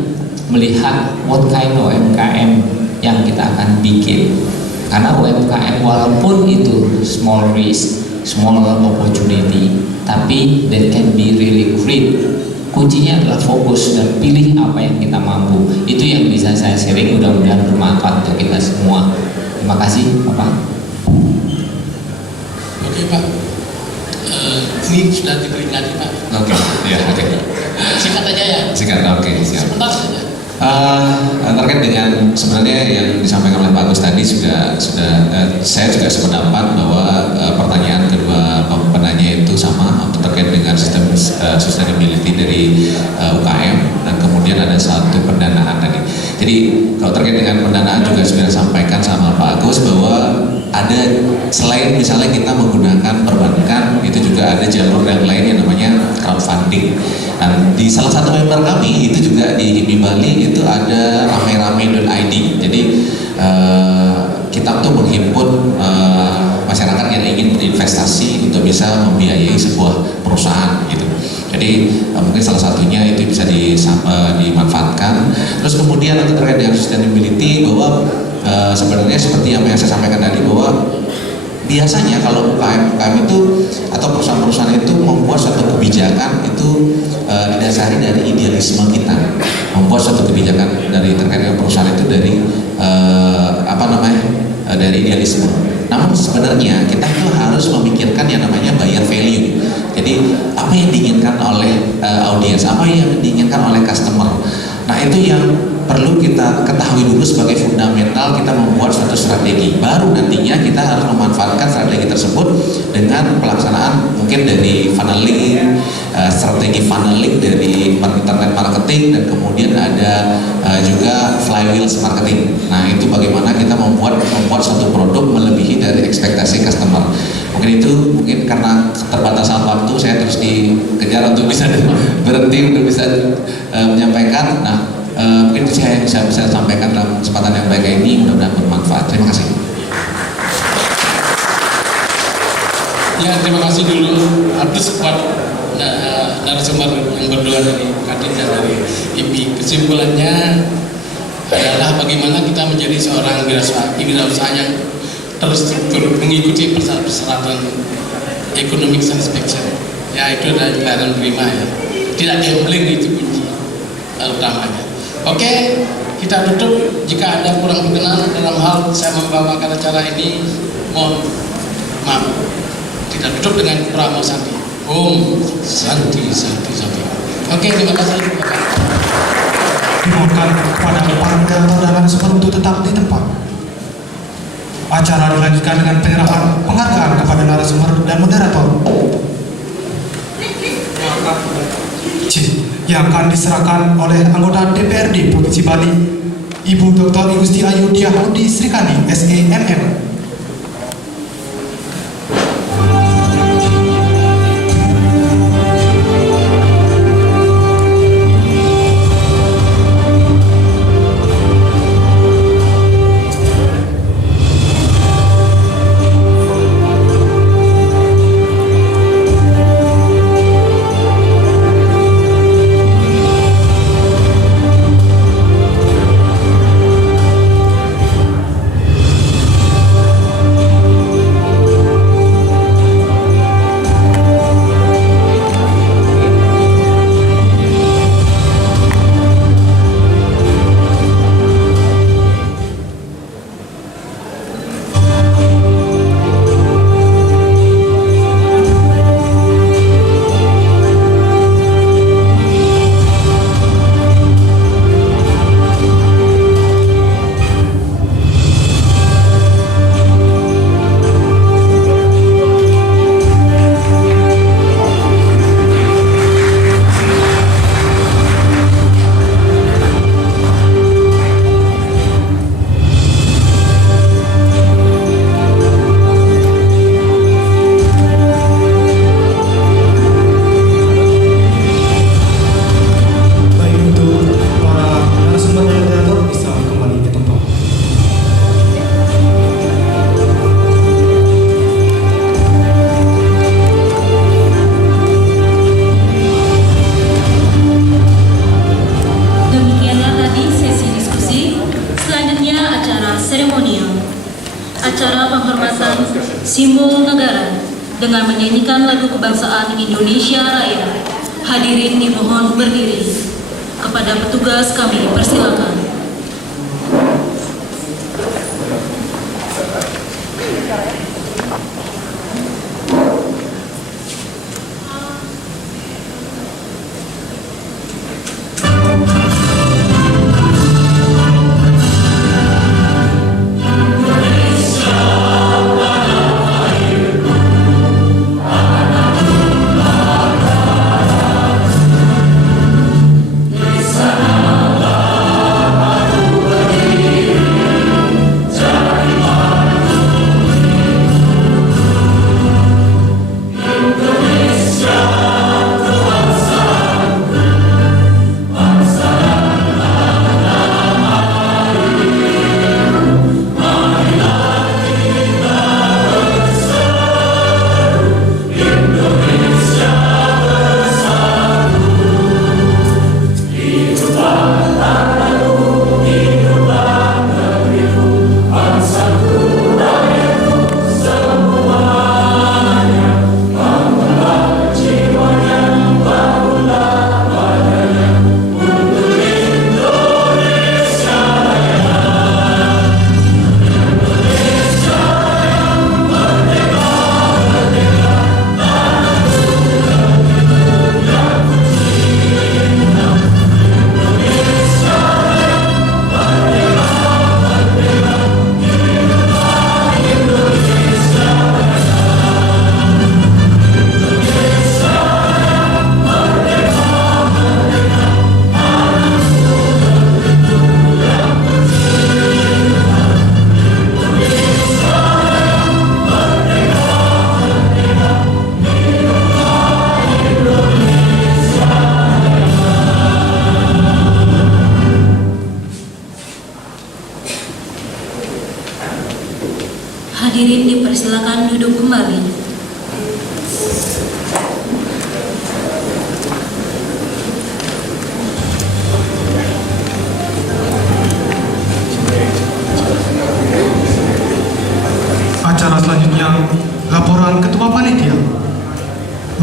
melihat what kind of UMKM yang kita akan bikin. Karena UMKM walaupun itu small risk, small opportunity, tapi that can be really great. Kuncinya adalah fokus dan pilih apa yang kita mampu. Itu yang bisa saya sharing, mudah-mudahan bermanfaat untuk kita semua. Terima kasih Bapak. Oke Pak, ini sudah diperingati Pak. Oke, ya oke. Singkat aja ya. Singkat, oke, siap. Sebentar saja. Terkait dengan sebenarnya yang disampaikan oleh Pak Agus tadi sudah saya juga sependapat bahwa pertanyaan kedua penanya itu sama terkait dengan sistem sustainability dari UKM, dan kemudian ada satu pendanaan tadi. Jadi kalau terkait dengan pendanaan juga sudah disampaikan sama Pak Agus bahwa ada ada selain misalnya kita menggunakan perbankan, itu juga ada jalur yang lain yang namanya crowdfunding. Dan di salah satu member kami itu juga di HIMI Bali itu ada rame-rame.id. Jadi kita tuh menghimpun masyarakat yang ingin berinvestasi untuk bisa membiayai sebuah perusahaan gitu. Jadi mungkin salah satunya itu bisa dimanfaatkan. Terus kemudian untuk terkait dengan sustainability, bahwa sebenarnya seperti yang saya sampaikan tadi, bahwa biasanya kalau UKM itu atau perusahaan-perusahaan itu membuat suatu kebijakan itu didasari dari idealisme kita. Membuat suatu kebijakan dari terkait dengan perusahaan itu dari dari idealisme. Namun sebenarnya kita itu harus memikirkan yang namanya buyer value. Jadi apa yang diinginkan oleh audiens, apa yang diinginkan oleh customer. Nah itu yang perlu kita ketahui dulu sebagai fundamental kita membuat suatu strategi. Baru nantinya kita harus memanfaatkan strategi tersebut dengan pelaksanaan mungkin dari funneling, strategi funneling dari internet marketing, dan kemudian ada juga flywheels marketing. Nah itu bagaimana kita membuat suatu produk melebihi dari ekspektasi customer. Mungkin karena keterbatasan waktu saya terus dikejar untuk bisa berhenti untuk bisa menyampaikan. Nah mungkin saya bisa sampaikan dalam kesempatan yang baik ini, mudah-mudahan bermanfaat. Terima kasih. Ya, terima kasih dulu atas buat narasumber yang berdua dari Kadin dan dari IPI. Kesimpulannya adalah bagaimana kita menjadi seorang wirausaha yang terstruktur, mengikuti persyaratan economic satisfaction. Ya, itu adalah pelayanan prima ya. Tidak gambling, itu kunci utamanya. Oke, kita tutup. Jika ada kurang berkenan dalam hal saya membawakan acara ini, mohon maaf. Kita tutup dengan Pramo Santi. Om Santi Santi Santi. Oke, terima kasih. Dimohonkan kepada para moderator dalam untuk tetap di tempat. Acara dilanjutkan dengan penyerahan penghargaan kepada narasumber dan moderator. Yang akan diserahkan oleh anggota DPRD Provinsi Bali, Ibu Dr. Igusti Ayu Diahudi Srikandi, SEMM. Simbol negara dengan menyanyikan lagu kebangsaan Indonesia Raya. Hadirin dimohon berdiri. Kepada petugas kami persilakan. Di sana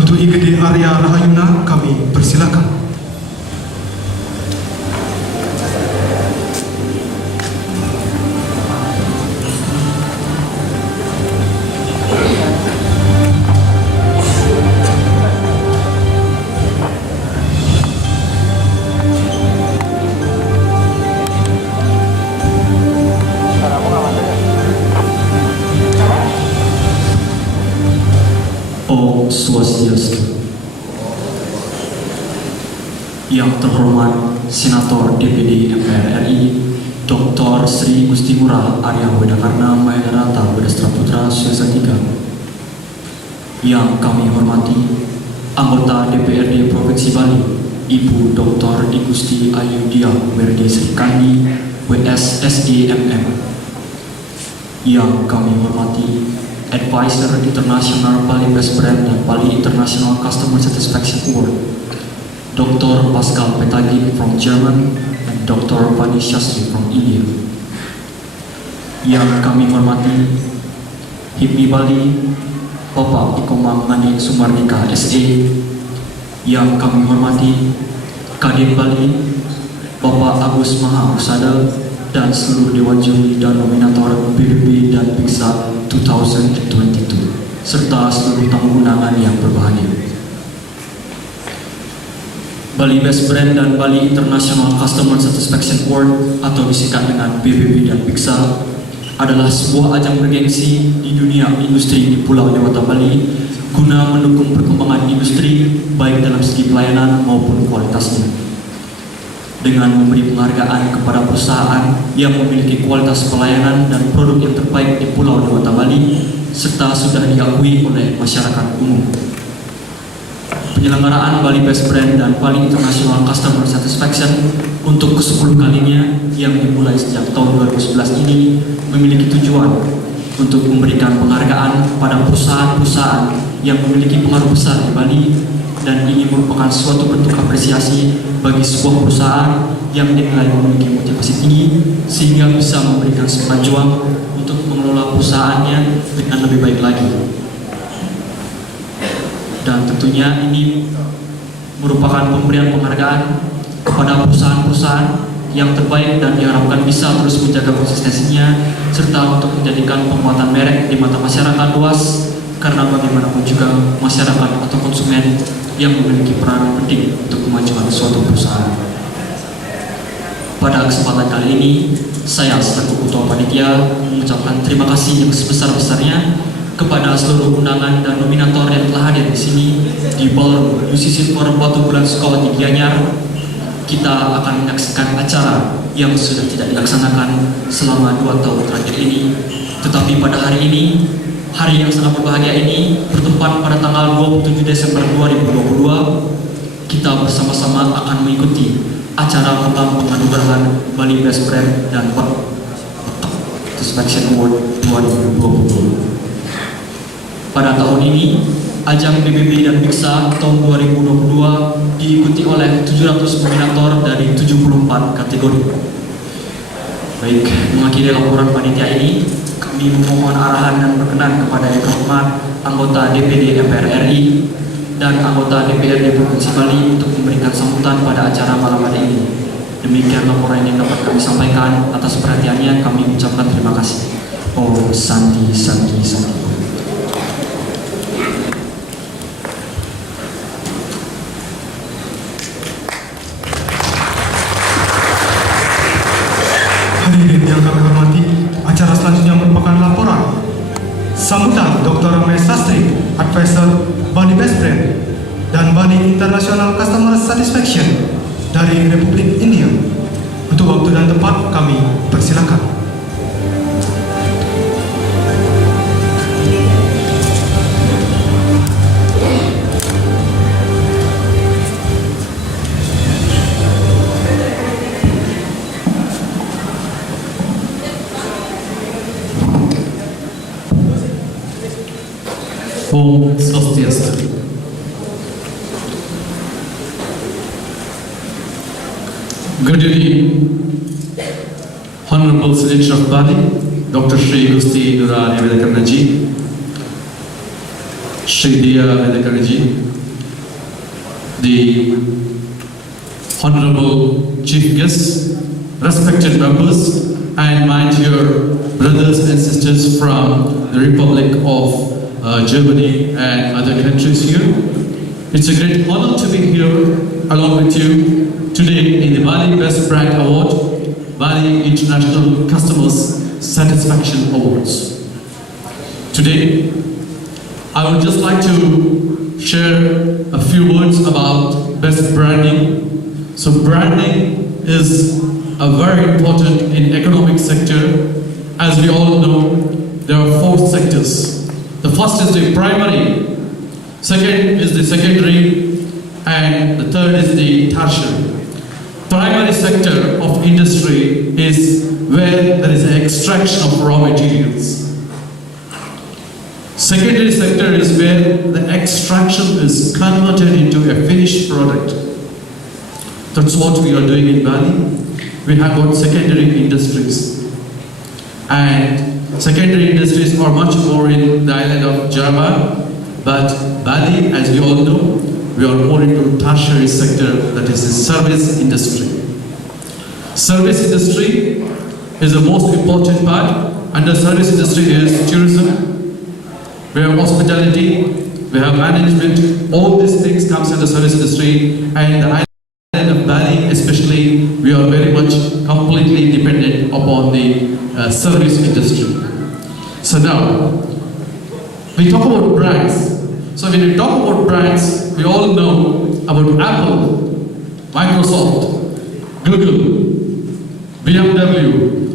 Untuk IGD Arya Rahayuna kami persilakan. Om Swastiastu. Yang terhormat Senator DPD MPR RI Dr. Sri Gusti Ngurah Arya Wedakarna Mahendrata Wedastra Putra Swesa III. Yang kami hormati anggota DPRD Provinsi Bali Ibu Dr. I Gusti Ayudia Merdi Srikandi WS SEMM. Yang kami hormati Advisor International Bali Best Brand dan Bali International Customer Satisfaction Award Dr. Pascal Petagin from German and Dr. Pani Shastri from India. Yang kami hormati HIPMI Bali Bapak Ikomang Ngani Sumarnika SE. Yang kami hormati Kadin Bali Bapak Agus Maha Usada dan seluruh Dewan Juri dan Nominator PBB dan Biksa 2022 serta seluruh tamu undangan yang berbahagia. Bali Best Brand dan Bali International Customer Satisfaction Award atau disingkat dengan PBB dan Biksa adalah sebuah ajang bergengsi di dunia industri di Pulau Dewata Bali guna mendukung perkembangan industri baik dalam segi pelayanan maupun kualitasnya. Dengan memberi penghargaan kepada perusahaan yang memiliki kualitas pelayanan dan produk yang terbaik di Pulau Dewata Bali serta sudah diakui oleh masyarakat umum. Penyelenggaraan Bali Best Brand dan Bali International Customer Satisfaction untuk ke-10 kalinya yang dimulai sejak tahun 2011 ini memiliki tujuan untuk memberikan penghargaan pada perusahaan-perusahaan yang memiliki pengaruh besar di Bali dan ini merupakan suatu bentuk apresiasi bagi sebuah perusahaan yang dinilai memiliki motivasi tinggi sehingga bisa memberikan semangat juang untuk mengelola perusahaannya dengan lebih baik lagi. Dan tentunya ini merupakan pemberian penghargaan kepada perusahaan-perusahaan yang terbaik dan diharapkan bisa terus menjaga konsistensinya serta untuk menjadikan penguatan merek di mata masyarakat luas karena bagaimanapun juga masyarakat atau konsumen yang memiliki peran penting untuk kemajuan suatu perusahaan. Pada kesempatan kali ini, saya selaku Ketua Panitia mengucapkan terima kasih yang sebesar-besarnya kepada seluruh undangan dan nominator yang telah hadir di sini di Ballroom UCC Forum Batu Bulan Sukawati Gianyar. Kita akan menyaksikan acara yang sudah tidak dilaksanakan selama 2 tahun terakhir ini. Tetapi pada hari ini, hari yang sangat berbahagia ini bertempat pada tanggal 27 Desember 2022, kita bersama-sama akan mengikuti acara penganugerahan Bali Best Brand dan Satisfaction Award 2020. Pada tahun ini, ajang PBB dan Biksa tahun 2022 diikuti oleh 700 nominator dari 74 kategori. Baik, mengakhiri laporan panitia ini, kami memohon arahan dan berkenan kepada yang terhormat anggota DPD MPR RI dan anggota DPRD Provinsi Bali untuk memberikan sambutan pada acara malam hari ini. Demikian laporan yang dapat kami sampaikan. Atas perhatiannya kami ucapkan terima kasih. Om Santi Santi Santi. Hadirin yang kami hormati, acara selanjutnya merupakan laporan sambutan Dr. Ramesh Sastri, Advisor Bali Best Brand dan Bali International Customer Satisfaction dari Republik India. Untuk waktu dan tempat kami persilakan. Om Swastiastu. Good evening, Honorable Senator of Bali, Dr. Sri Gusti Ngurah Arya Wedakarna Ji, Shri Dia Vedakariji, the Honorable Chief Guests, respected members, and my dear brothers and sisters from the Republic of Germany and other countries here. It's a great honor to be here along with you today in the Bali Best Brand Award, Bali International Customers Satisfaction Awards. Today, I would just like to share a few words about best branding. So branding is a very important in economic sector. As we all know, there are 4 sectors. The first is the primary, second is the secondary, and the third is the tertiary. Primary sector of industry is where there is an extraction of raw materials. Secondary sector is where the extraction is converted into a finished product. That's what we are doing in Bali. We have got secondary industries. And secondary industries are much more in the island of Java, but Bali, as we all know, we are more into tertiary sector, that is the service industry. Service industry is the most important part. Under service industry is tourism, we have hospitality, we have management, all these things comes under service industry, and the island of Bali especially, we are very much completely dependent upon the service industry. So now, we talk about brands. So when we talk about brands, we all know about Apple, Microsoft, Google, BMW,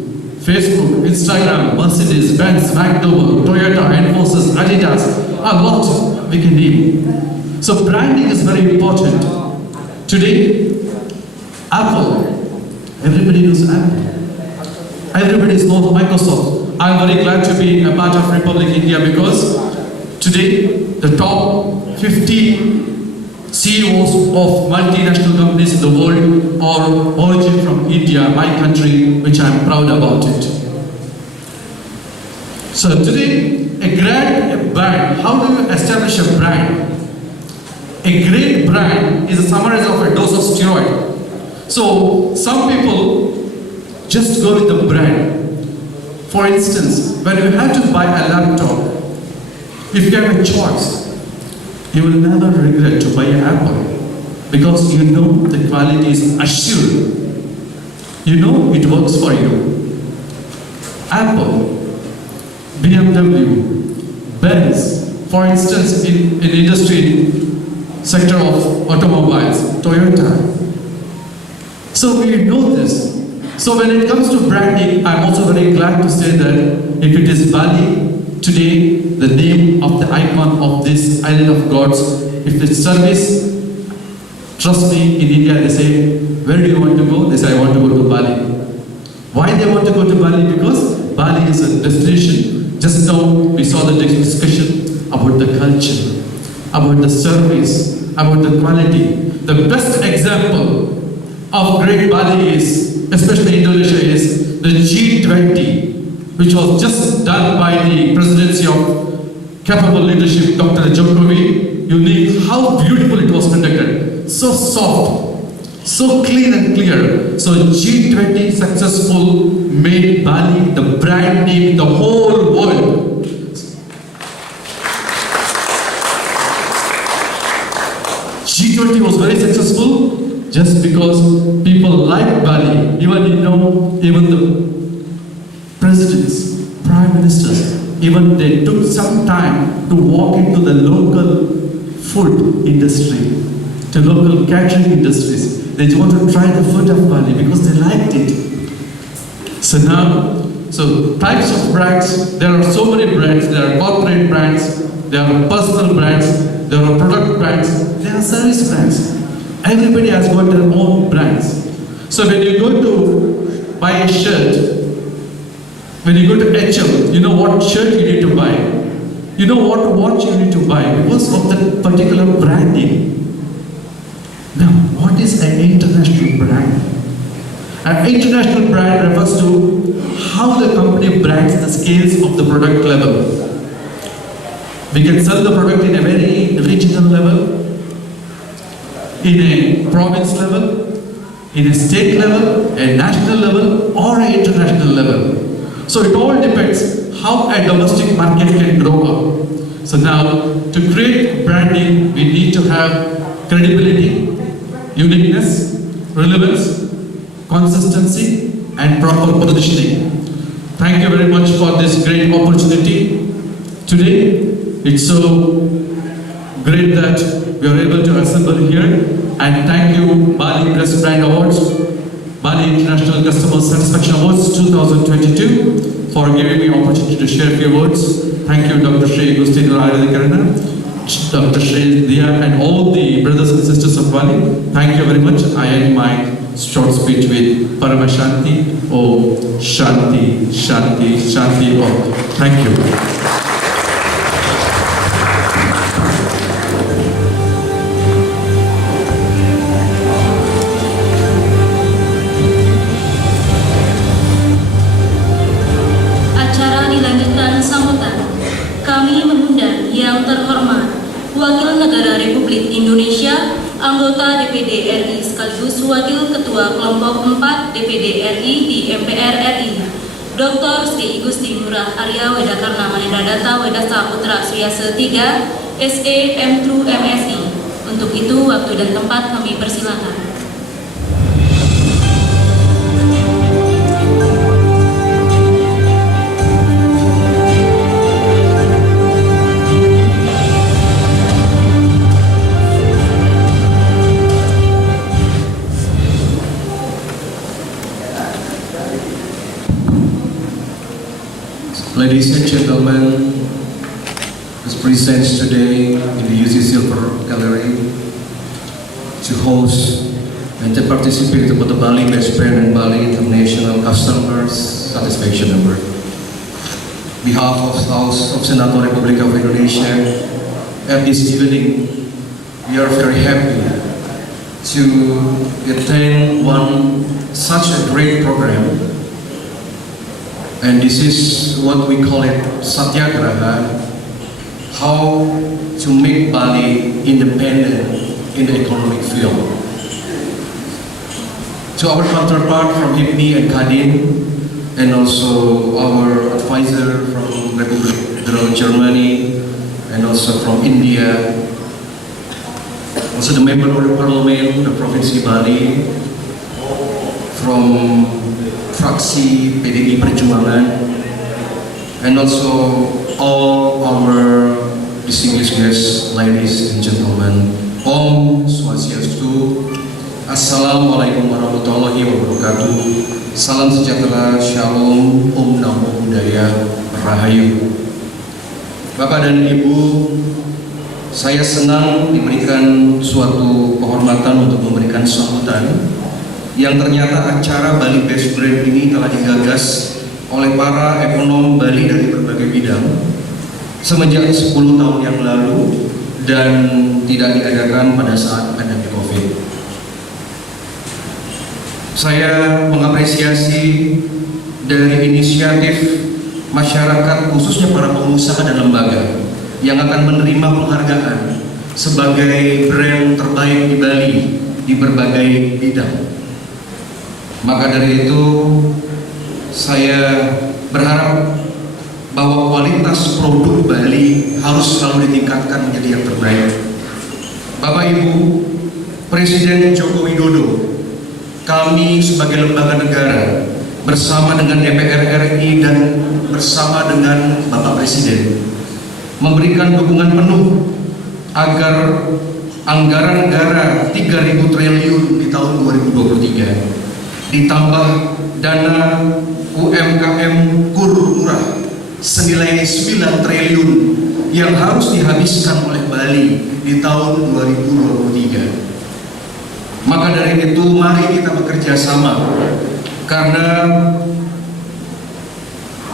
Facebook, Instagram, Mercedes, Benz, McDowell, Toyota, Infosys, Adidas, a lot we can name. So branding is very important. Today, Apple, everybody knows Apple. Everybody knows Microsoft. I'm very glad to be a part of Republic India because today the top 50 CEOs of multinational companies in the world are origin from India, my country, which I'm proud about it. So today, a brand, how do you establish a brand? A great brand is a summary of a dose of steroid. So some people just go with the brand. For instance, when you have to buy a laptop, if you have a choice, you will never regret to buy an Apple because you know the quality is assured. You know it works for you. Apple, BMW, Benz, for instance, in industry sector of automobiles, Toyota. So we know this. So when it comes to branding, I'm also very glad to say that if it is Bali, today, the name of the icon of this island of gods, if it's service, trust me, in India they say, where do you want to go? They say, I want to go to Bali. Why they want to go to Bali? Because Bali is a destination. Just now we saw the discussion about the culture, about the service, about the quality. The best example of great Bali is, especially Indonesia, is the G20, which was just done by the presidency of capable leadership, Dr. Jokowi. Unique, how beautiful it was conducted. So soft, so clean and clear. So G20 successful made Bali the brand name in the whole world. G20 was very successful just because people like Bali. Even the presidents, prime ministers, even they took some time to walk into the local food industry, to local catering industries. They want to try the food of Bali because they liked it. So now, types of brands, there are so many brands. There are corporate brands, there are personal brands, there are product brands, there are service brands. Everybody has got their own brands. So when you go to buy a shirt, when you go to HM, you know what shirt you need to buy. You know what watch you need to buy because of that particular branding. Now, what is an international brand? An international brand refers to how the company brands the scales of the product level. We can sell the product in a very regional level, in a province level, in a state level, a national level, or an international level. So it all depends how a domestic market can grow up. So now, to create branding, we need to have credibility, uniqueness, relevance, consistency, and proper positioning. Thank you very much for this great opportunity today. It's so great that we are able to assemble here, and thank you Bali Press Brand Awards, Bali International Customer Satisfaction Awards 2022 for giving me opportunity to share a few words. Thank you Dr. Shri Gusti Nur Ayodhya, Dr. Shri Dia, and all the brothers and sisters of Bali. Thank you very much. I end my short speech with Parama Shanti. Oh, Shanti, Shanti, Shanti. Oh, thank you. Wakil Negara Republik Indonesia, anggota DPD RI sekaligus Wakil Ketua Kelompok 4 DPD RI di MPR RI, Dr. Sri Gusti Ngurah Arya Wedakarna Mahendradata Wedasa Putra Suyase 3, SE M.Tru MSI. Untuk itu, waktu dan tempat kami persilakan. Ladies and gentlemen, this presents today in the UC Silver Gallery to host and to participate about the Bali Best Brand and Bali International Customer Satisfaction Award. On behalf of the House of Senator Republic of Indonesia, at this evening, we are very happy to attend such a great program. And this is what we call it Satyagraha, how to make Bali independent in the economic field. To our counterpart from HIPMI and Kadin, and also our advisor from Republic of Germany, and also from India, also the member of the parliament, the Provinsi Bali, from fraksi PDI Perjuangan, and also all our distinguished guests, ladies and gentlemen. Om Swastiastu. Assalamualaikum warahmatullahi wabarakatuh. Salam sejahtera, Shalom, Om Namo Buddhaya, Rahayu. Bapak dan Ibu, saya senang diberikan suatu kehormatan untuk memberikan sambutan yang ternyata acara Bali Best Brand ini telah digagas oleh para ekonom Bali dari berbagai bidang semenjak 10 tahun yang lalu dan tidak diadakan pada saat pandemi COVID. Saya mengapresiasi dari inisiatif masyarakat, khususnya para pengusaha dan lembaga yang akan menerima penghargaan sebagai brand terbaik di Bali di berbagai bidang. Maka dari itu, saya berharap bahwa kualitas produk Bali harus selalu ditingkatkan menjadi yang terbaik. Bapak Ibu, Presiden Joko Widodo, kami sebagai lembaga negara bersama dengan DPR RI dan bersama dengan Bapak Presiden memberikan dukungan penuh agar anggaran negara 3.000 triliun di tahun 2023 ditambah dana UMKM kur murah senilai 9 triliun yang harus dihabiskan oleh Bali di tahun 2023. Maka dari itu mari kita bekerja sama, karena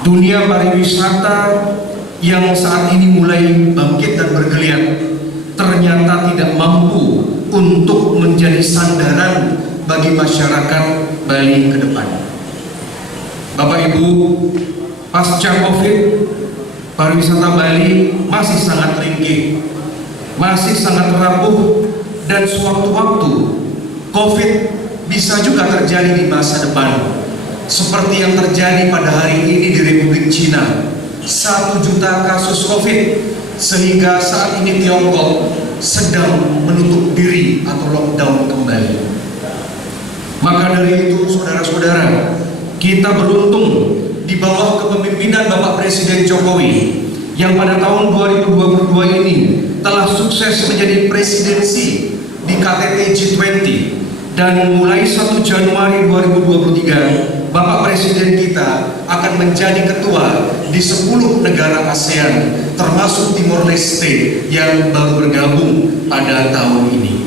dunia pariwisata yang saat ini mulai bangkit dan bergeliat ternyata tidak mampu untuk menjadi sandaran bagi masyarakat Bali ke depan. Bapak Ibu, pasca COVID, pariwisata Bali masih sangat ringkih, masih sangat rapuh, dan sewaktu-waktu COVID bisa juga terjadi di masa depan, seperti yang terjadi pada hari ini di Republik Cina. 1 juta kasus COVID, sehingga saat ini Tiongkok sedang menutup diri atau lockdown kembali. Maka dari itu, saudara-saudara, kita beruntung di bawah kepemimpinan Bapak Presiden Jokowi yang pada tahun 2022 ini telah sukses menjadi presidensi di KTT G20, dan mulai 1 Januari 2023 Bapak Presiden kita akan menjadi ketua di 10 negara ASEAN, termasuk Timor Leste yang baru bergabung pada tahun ini.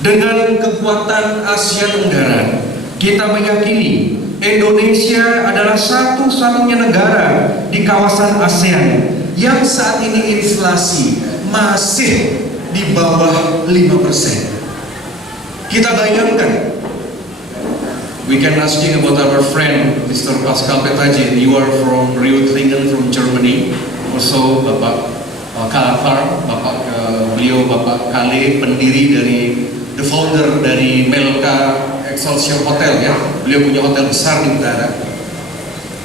Dengan kekuatan Asia Tenggara, kita meyakini Indonesia adalah satu-satunya negara di kawasan ASEAN yang saat ini inflasi masih di bawah 5%. Kita bayangkan, we can asking about our friend Mr. Pascal Petagin. You are from Reutlingen, from Germany. Also Bapak Kalafar, beliau Bapak Kale, pendiri dari the founder dari Melka Excelsior Hotel ya. Beliau punya hotel besar di utara.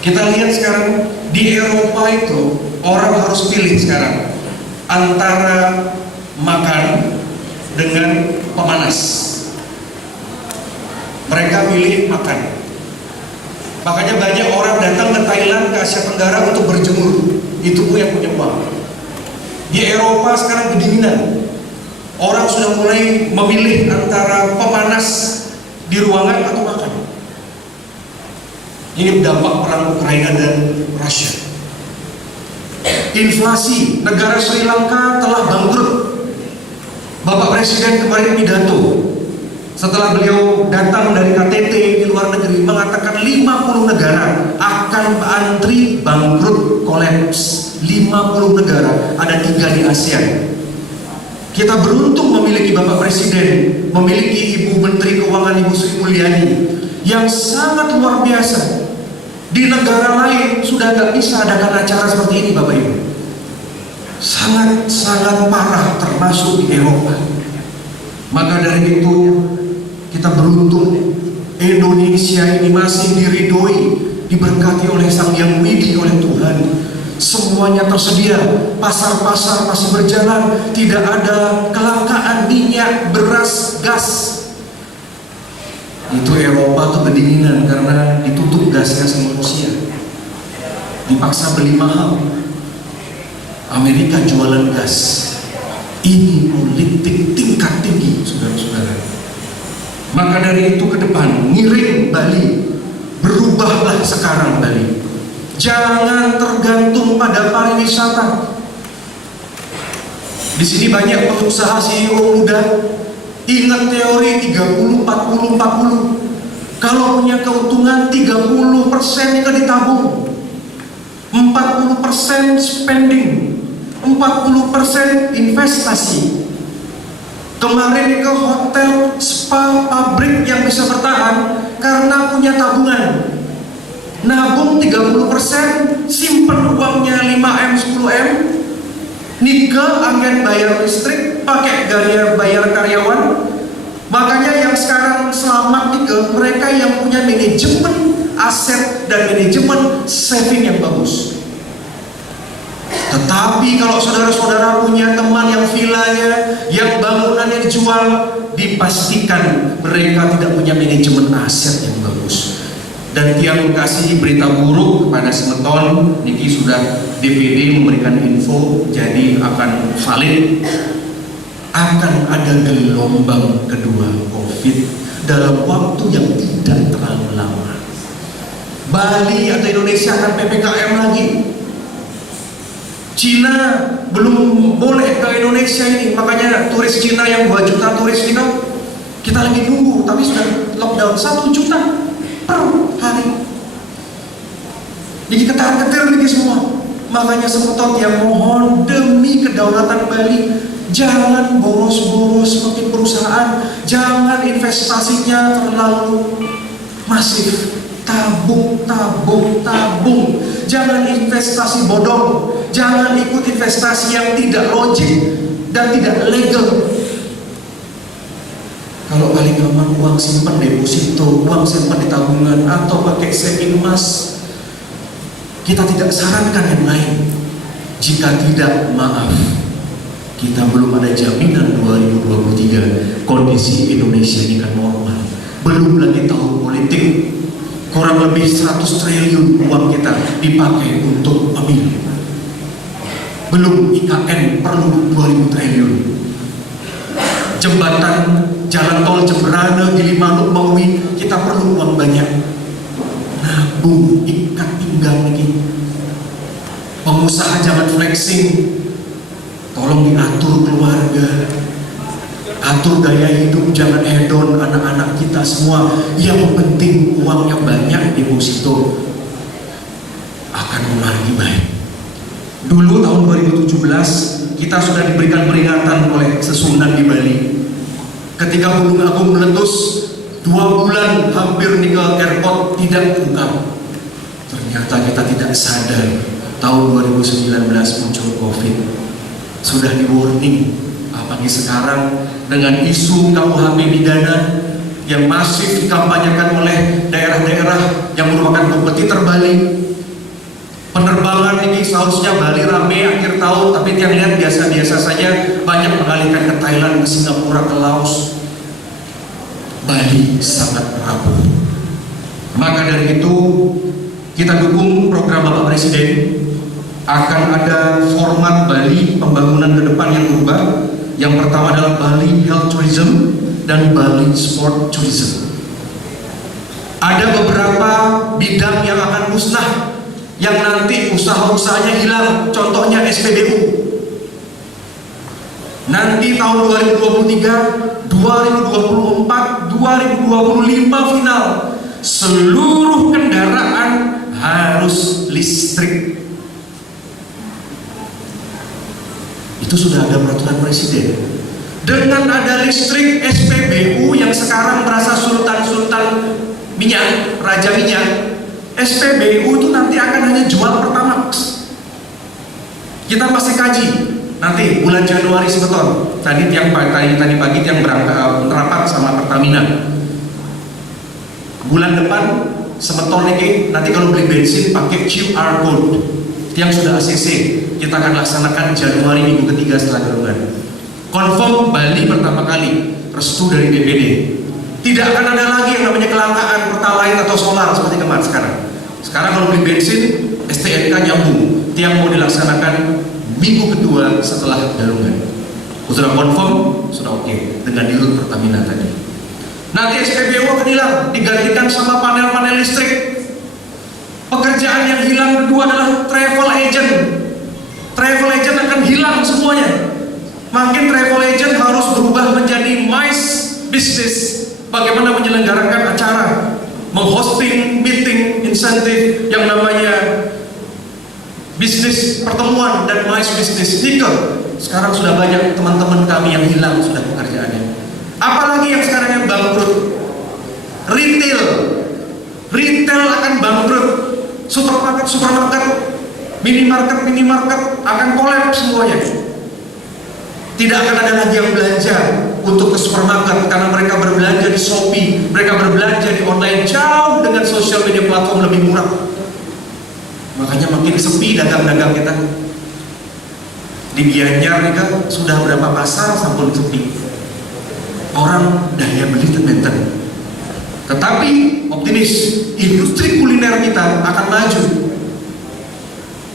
Kita lihat sekarang di Eropa itu orang harus pilih sekarang antara makan dengan pemanas. Mereka pilih makan. Makanya banyak orang datang ke Thailand, ke Asia Tenggara untuk berjemur. Itu pun yang punya uang. Di Eropa sekarang kedinginan. Orang sudah mulai memilih antara pemanas di ruangan atau makan. Ini dampak perang Ukraina dan Rusia. Inflasi, negara Sri Lanka telah bangkrut. Bapak Presiden kemarin pidato setelah beliau datang dari KTT di luar negeri mengatakan 50 negara akan antri bangkrut, kolaps. 50 negara, ada 3 di ASEAN. Kita beruntung memiliki Bapak Presiden, memiliki Ibu Menteri Keuangan Ibu Sri Mulyani yang sangat luar biasa. Di negara lain sudah gak bisa adakan acara seperti ini Bapak Ibu. Sangat parah, termasuk di Eropa. Maka dari itu kita beruntung Indonesia ini masih diridhoi, diberkati oleh Sang Yang Widi, oleh Tuhan. Semuanya tersedia, pasar-pasar masih berjalan, tidak ada kelangkaan minyak, beras, gas. Itu Eropa tuh kedinginan karena ditutup gasnya sama Rusia, dipaksa beli mahal. Amerika jualan gas. Ini politik tingkat tinggi, saudara-saudara. Maka dari itu ke depan, ngiring Bali, berubahlah sekarang Bali. Jangan tergantung pada pariwisata. Di sini banyak pengusaha CEO muda. Ingat teori 30, 40, 40. Kalau punya keuntungan 30% itu ditabung, 40% spending, 40% investasi. Kemarin ke hotel, spa, pabrik yang bisa bertahan karena punya tabungan. Nabung 30%, simpen uangnya 5M, 10M, Nike, agen bayar listrik, pakai gaya bayar karyawan. Makanya yang sekarang selamat Nike, mereka yang punya manajemen aset dan manajemen saving yang bagus. Tetapi kalau saudara-saudara punya teman yang vilanya, yang bangunannya dijual, dipastikan mereka tidak punya manajemen aset yang bagus. Dan yang kasih berita buruk kepada Semeton, Niki sudah DPD memberikan info, jadi akan valid, akan ada gelombang kedua COVID dalam waktu yang tidak terlalu lama. Bali atau Indonesia akan PPKM lagi. Cina belum boleh ke Indonesia ini, makanya turis Cina yang 2 juta turis kita lagi nunggu, tapi sudah lockdown 1 juta per hari. Jadi ketar-ketir nih semua. Makanya Semeton yang mohon demi kedaulatan Bali, jangan boros-boros seperti perusahaan, jangan investasinya terlalu masif, tabung, tabung, tabung. Jangan investasi bodong, jangan ikut investasi yang tidak logik dan tidak legal. Kalau paling aman uang simpan deposito, uang simpan di tabungan atau pakai saving emas. Kita tidak sarankan yang lain. Jika tidak, maaf, kita belum ada jaminan 2023 kondisi Indonesia ini kan normal. Belum lagi tahun politik, kurang lebih 100 triliun uang kita dipakai untuk pemilu. Belum IKN perlu 2000 triliun. Jembatan jalan tol Jemberana, Gilimanuk, Maui, kita perlu uang banyak. Nabung, ikat pinggang lagi. Pengusaha jangan flexing, tolong diatur keluarga, atur gaya hidup, jangan hedon anak-anak kita semua. Yang penting uang yang banyak deposito akan memargi baik. Dulu tahun 2017 kita sudah diberikan peringatan oleh Sesunan di Bali. Ketika Gunung Agung meletus, 2 bulan hampir nih ke airport tidak buka. Ternyata kita tidak sadar tahun 2019 muncul COVID. Sudah di warning, apalagi sekarang dengan isu KUHP pidana yang masif dikampanyekan oleh daerah-daerah yang merupakan kompetitor Bali. Penerbangan ini seharusnya Bali rame akhir tahun, tapi yang lihat biasa-biasa saja, banyak mengalihkan ke Thailand, ke Singapura, ke Laos. Bali sangat rapuh. Maka dari itu kita dukung program Bapak Presiden. Akan ada format Bali pembangunan ke depan yang berubah. Yang pertama adalah Bali Health Tourism dan Bali Sport Tourism. Ada beberapa bidang yang akan musnah, yang nanti usaha-usahanya hilang. Contohnya SPBU. Nanti tahun 2023, 2024, 2025 final, seluruh kendaraan harus listrik. Itu sudah ada peraturan presiden. Dengan ada listrik, SPBU yang sekarang merasa sultan-sultan minyak, raja minyak, SPBU itu nanti akan hanya jual Pertamax. Kita masih kaji nanti bulan Januari sebetul. Tadi pagi yang berangkat merapat sama Pertamina. Bulan depan sebetul ini nanti kalau beli bensin pakai QR code yang sudah ACC. Kita akan laksanakan Januari minggu ketiga setelah gabungan. Confirm Bali pertama kali, restu dari DPD. Tidak akan ada lagi yang namanya kelangkaan pertalite atau solar seperti kemarin sekarang. Sekarang kalau beli bensin, STNK nyambung. Tiang mau dilaksanakan minggu kedua setelah gabungan. Sudah confirm, sudah oke dengan dirut Pertamina tadi. Nanti SPBU akan hilang, digantikan sama panel-panel listrik. Pekerjaan yang hilang kedua adalah travel agent. Travel agent akan hilang semuanya. Makin travel agent harus berubah menjadi MICE business. Bagaimana menyelenggarakan acara, menghosting meeting insentif yang namanya bisnis pertemuan dan MICE business nikel. Sekarang sudah banyak teman-teman kami yang hilang sudah pekerjaannya. Apalagi yang sekarang yang bangkrut, retail akan bangkrut, supermarket, minimarket akan kolaps semuanya. Tidak akan ada lagi yang belanja untuk ke supermarket karena mereka berbelanja di Shopee, mereka berbelanja di online jauh dengan social media platform lebih murah. Makanya makin sepi dagang-dagang kita. Di Gianyar nih kan sudah berapa pasar sampul sepi. Orang daya beli terbenten. Tetapi optimis, industri kuliner kita akan maju.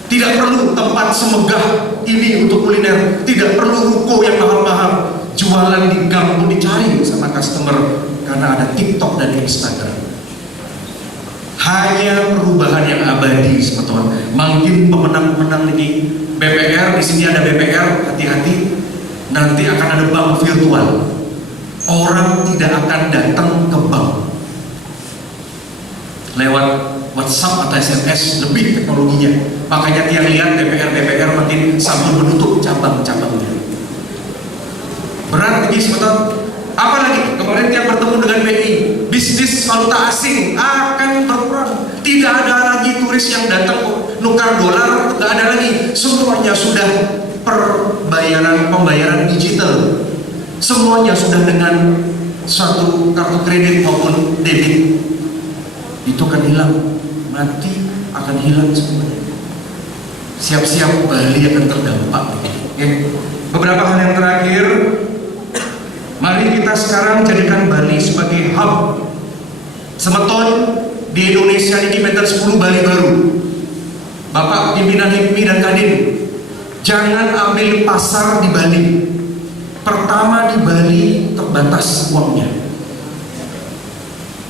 Tidak perlu tempat semegah ini untuk kuliner, tidak perlu ruko yang mahal-mahal. Jualan di gang pun dicari sama customer karena ada TikTok dan Instagram. Hanya perubahan yang abadi sebetulnya. Makin pemenang-pemenang ini BPR, di sini ada BPR, hati-hati. Nanti akan ada bank virtual. Orang tidak akan datang ke bank lewat WhatsApp atau SMS, lebih teknologinya. Makanya tiang lihat BPR makin sambil menutup cabang-cabangnya. Berat lagi sebetulnya. Apalagi kemarin yang bertemu dengan BI, bisnis valuta asing akan berkurang. Tidak ada lagi turis yang datang nukar dolar, nggak ada lagi. Semuanya sudah pembayaran digital. Semuanya sudah dengan suatu kartu kredit maupun debit. Itu akan hilang, nanti akan hilang semuanya. Siap-siap Bali akan terdampak. Beberapa hal yang terakhir, mari kita sekarang jadikan Bali sebagai hub. Semeton di Indonesia ini meter 10 Bali baru. Bapak pimpinan HIPMI dan Kadin, jangan ambil pasar di Bali. Pertama, di Bali terbatas uangnya.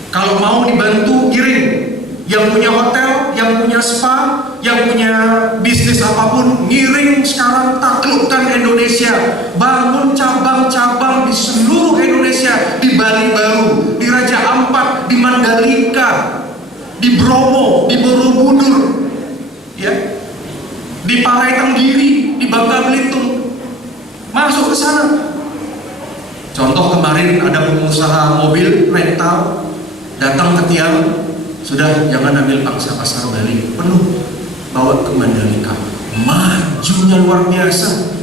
Kalau mau dibantu, giring. Yang punya hotel, yang punya spa, yang punya bisnis apapun, ngiring sekarang, taklukkan Indonesia. Bangun cabang-cabang di seluruh Indonesia, di Bali baru, di Raja Ampat, di Mandalika, di Bromo, di Borobudur, ya, di Parai Tenggiri, di Bangka Belitung. Masuk ke sana. Contoh kemarin ada pengusaha mobil rental datang ke Tiang, sudah jangan ambil paksa pasar Bali, penuh, bawa ke Mandalika. Majunya luar biasa,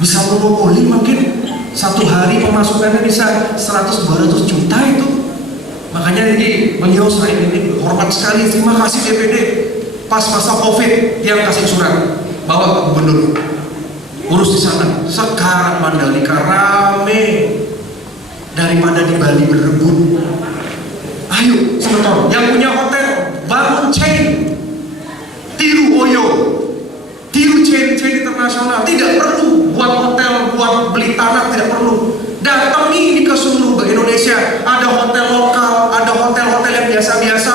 bisa monopoli, makin satu hari pemasukannya bisa 100-200 juta itu. Makanya ini beliau, saya ini hormat sekali, terima kasih DPD. Pas masa COVID yang kasih surat, bawa ke gubernur, urus di sana. Sekarang Mandalika rame daripada di Bali berebut. Ayo sebentar, yang punya hotel bangun chain, tiru Oyo, tiru chain internasional. Tidak perlu buat hotel, buat beli tanah, tidak perlu. Datangi ke seluruh Indonesia, ada hotel lokal, ada hotel-hotel yang biasa-biasa.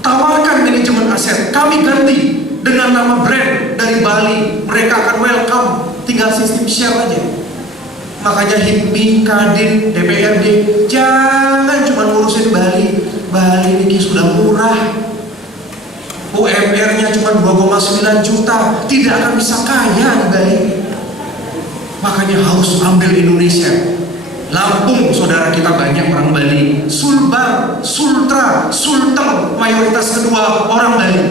Tawarkan manajemen aset, kami ganti dengan nama brand dari Bali. Mereka akan welcome, tinggal sistem share aja. Makanya HIPMI, Kadin, DPRD, jangan cuma ngurusin Bali. Bali ini sudah murah, UMR-nya cuma 2,9 juta, tidak akan bisa kaya di Bali. Makanya harus ambil Indonesia. Lampung, saudara kita banyak orang Bali. Sulbar, Sultra, Sulteng, mayoritas kedua orang Bali.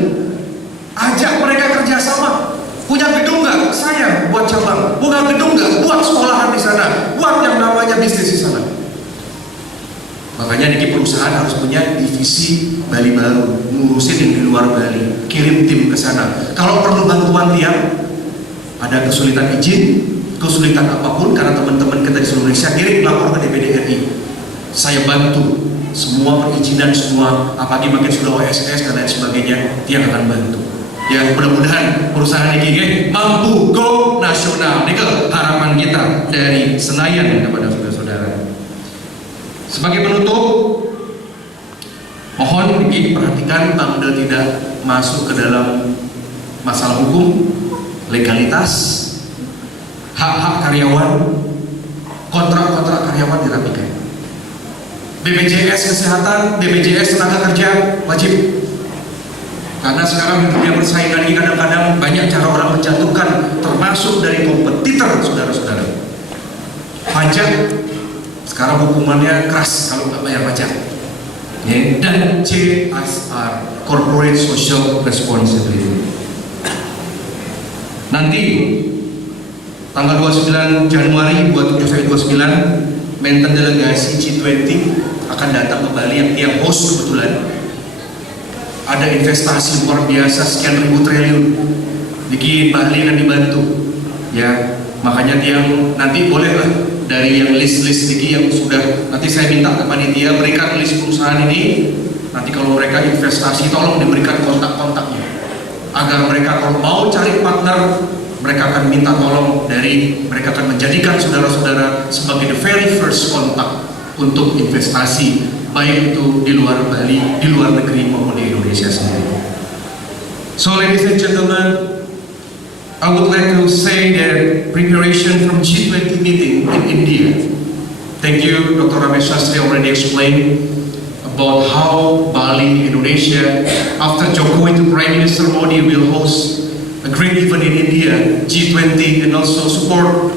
Ajak mereka kerjasama. Punya gedung nggak? Saya buat cabang. Punya gedung nggak? Buat sekolahan di sana. Buat yang namanya bisnis di sana. Makanya niki perusahaan harus punya divisi Bali baru, ngurusin yang di luar Bali, kirim tim ke sana. Kalau perlu bantuan Tiang, ada kesulitan izin, kesulitan apapun karena teman-teman kita di seluruh Indonesia, kirim lapor ke DPD RI. Saya bantu semua perizinan, semua apalagi makin sudah OSS dan lain sebagainya, Tiang akan bantu. Ya, mudah-mudahan perusahaan ini mampu go nasional. Ini harapan kita dari Senayan kepada saudara-saudara. Sebagai penutup, mohon diperhatikan Bangda tidak masuk ke dalam masalah hukum, legalitas, hak-hak karyawan, kontrak-kontrak karyawan dirapikan. BPJS Kesehatan, BPJS Tenaga Kerja wajib. Karena sekarang di dunia persaingan ini kadang-kadang banyak cara orang menjatuhkan, termasuk dari kompetitor, saudara-saudara. Pajak, sekarang hukumannya keras kalau nggak bayar pajak. Dan CSR, Corporate Social Responsibility. Nanti tanggal 29 Januari 29 Menten delegasi G20 akan datang ke Bali yang tiap host kebetulan. Ada investasi luar biasa sekian ribu triliun. Diki Bali akan dibantu. Ya, makanya tiang nanti bolehlah dari yang list-list Diki yang sudah, nanti saya minta ke panitia berikan list perusahaan ini. Nanti kalau mereka investasi tolong diberikan kontak-kontaknya agar mereka kalau mau cari partner, mereka akan minta tolong dari, mereka akan menjadikan saudara-saudara sebagai the very first contact untuk investasi, baik itu di luar Bali, di luar negeri maupun di Indonesia sendiri. So ladies and gentlemen, I would like to say that preparation from G20 meeting in India. Thank you, Dr. Ramesh Sastry already explained about how Bali, Indonesia, after Jokowi to Prime Minister Modi will host a great event in India, G20, and also support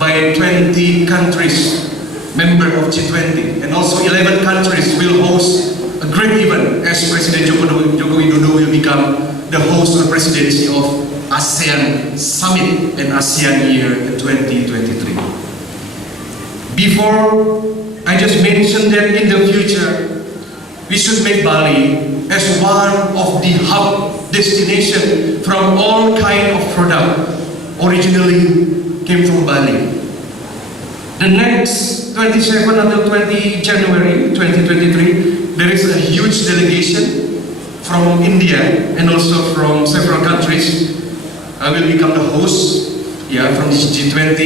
by 20 countries member of G20, and also 11 countries will host a a great event as President Joko Widodo will become the host of the presidency of ASEAN Summit and ASEAN Year in 2023. Before, I just mentioned that in the future, we should make Bali as one of the hub destination from all kind of product originally came from Bali. The next 27 until 20 January 2023, there is a huge delegation from India and also from several countries. I will become the host, from this G20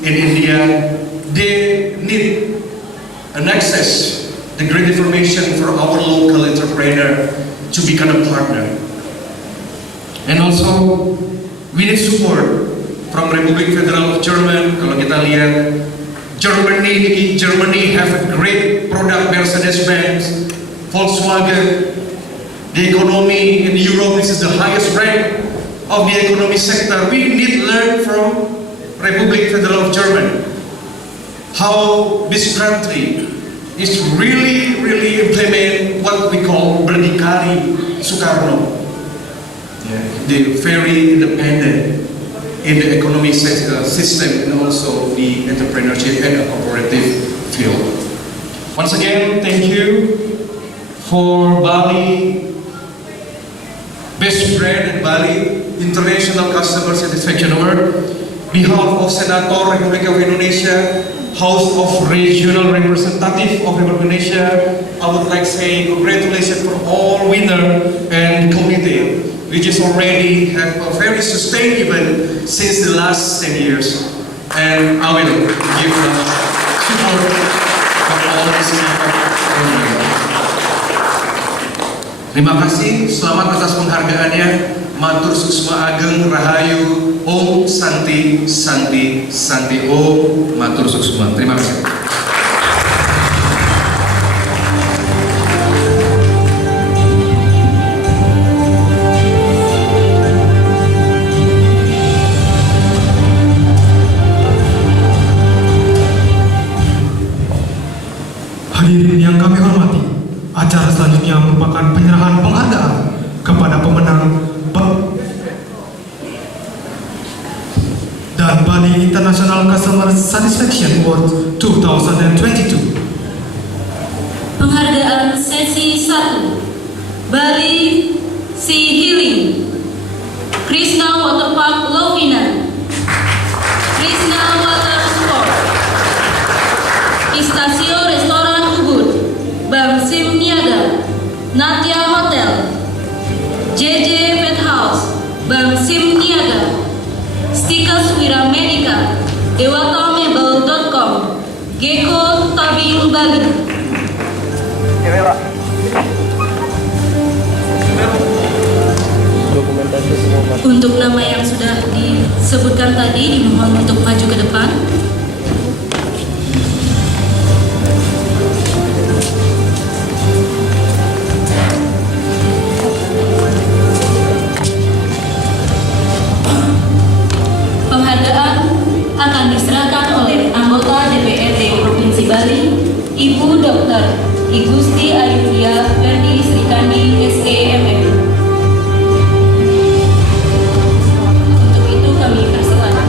in India. They need an access, the great information for our local entrepreneur to become a partner. And also, we need support from Republic Federal of Germany. Kalau kita lihat, Germany have a great product, Mercedes-Benz, Volkswagen. The economy in Europe, this is the highest rank of the economy sector. We need to learn from Republic Federal of Germany how this country is really implement what we call Berdikari Soekarno. They're very independent in the economic system and also the entrepreneurship and the cooperative field. Once again, thank you for Bali Best Brand in Bali International Customer Satisfaction Award. Behalf of Senator Republik of Indonesia, House of Regional Representative of Republic of Indonesia, I would like to say congratulations for all winner and committee, which is already have a very sustained event since the last 10 years. And I will give support for all this Terima kasih, selamat atas penghargaannya. Matur suksma ageng rahayu, Om Santi Santi Santi Om. Matur suksma. Terima kasih. Hadirin yang kami hormati, acara selanjutnya merupakan penyerahan penghargaan kepada pemenang dan Bali International Customer Satisfaction Award 2022. Penghargaan sesi 1, Bali Sea Healing, Krishna Waterpark Lovina, Krishna Water Sport, Istasio Restoran Ubud, Bang Sim Niaga, Natya Hotel, JJ Pet House, Bang Sim Niaga, Stickers Wiramedica, DewataMebel.com, Gecko Tabing Bali. Untuk nama yang sudah disebutkan tadi dimohon untuk maju ke depan. Penghargaan akan diserahkan oleh anggota DPRD Provinsi Bali, Ibu Dr. Igusti Ayudia Verdi Srikandi SEMM. Untuk itu kami persilakan.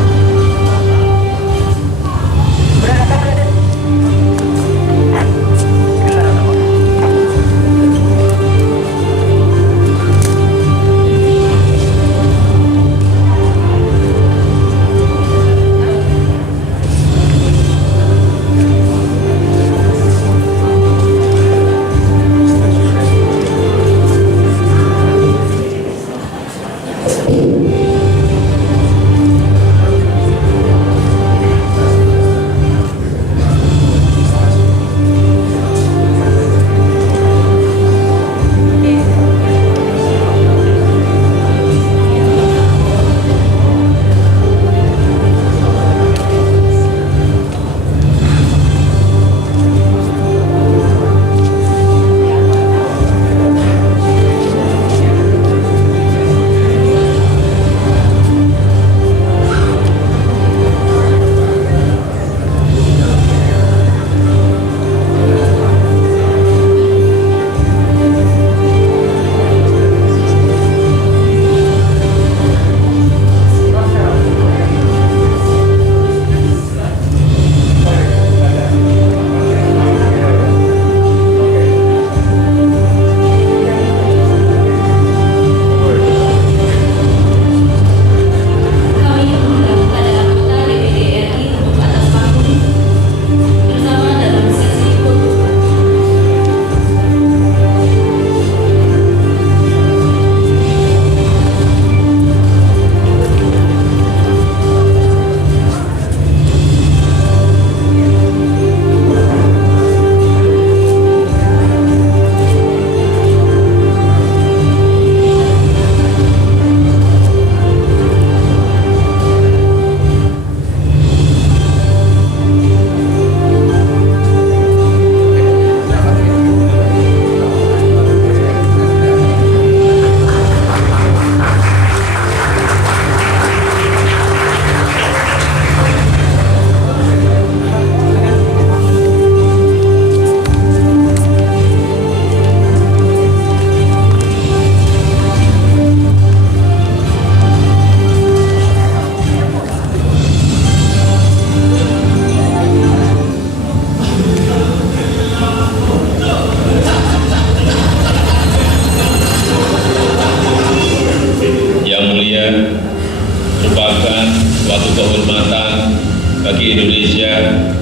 Indonesia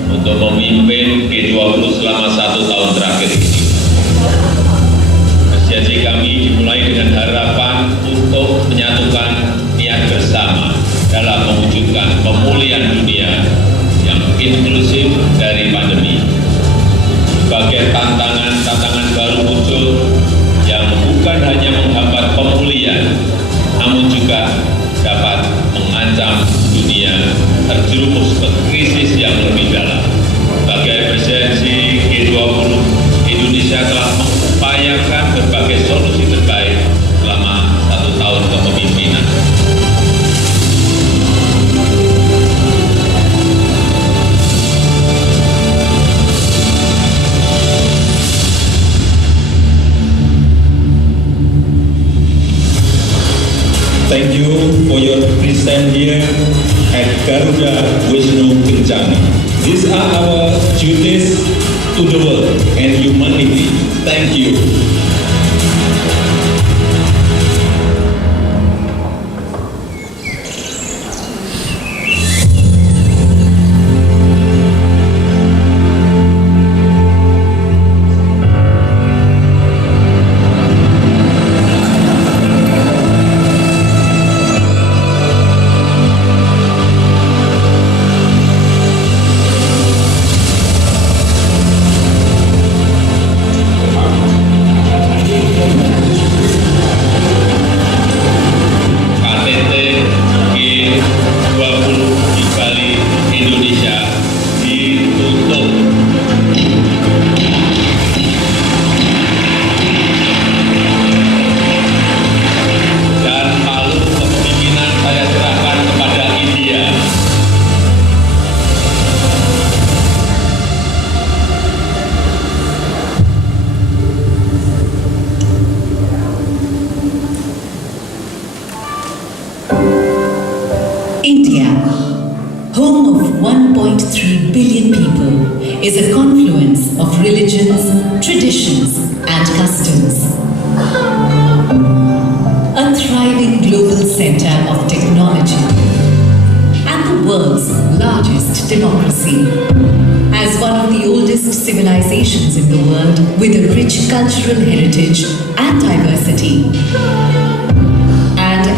untuk memimpin G20 selama 1 tahun terakhir ini. Presidensi kami dimulai dengan harapan untuk menyatukan niat bersama dalam mewujudkan pemulihan dunia yang inklusif dari pandemi. Berbagai tantangan baru muncul yang bukan hanya menghambat pemulihan, namun juga dapat mengancam dunia terjerumus ke krisis yang lebih dalam. Sebagai presidensi G20, Indonesia telah mengupayakan berbagai solusi terbaik selama 1 tahun kepemimpinan. Thank you for your presence here at Garuda Wisnu Kencana. These are our duties to the world and humanity. Thank you. India, home of 1.3 billion people, is a confluence of religions, traditions, and customs. A thriving global center of technology and the world's largest democracy. As one of the oldest civilizations in the world with a rich cultural heritage and diversity.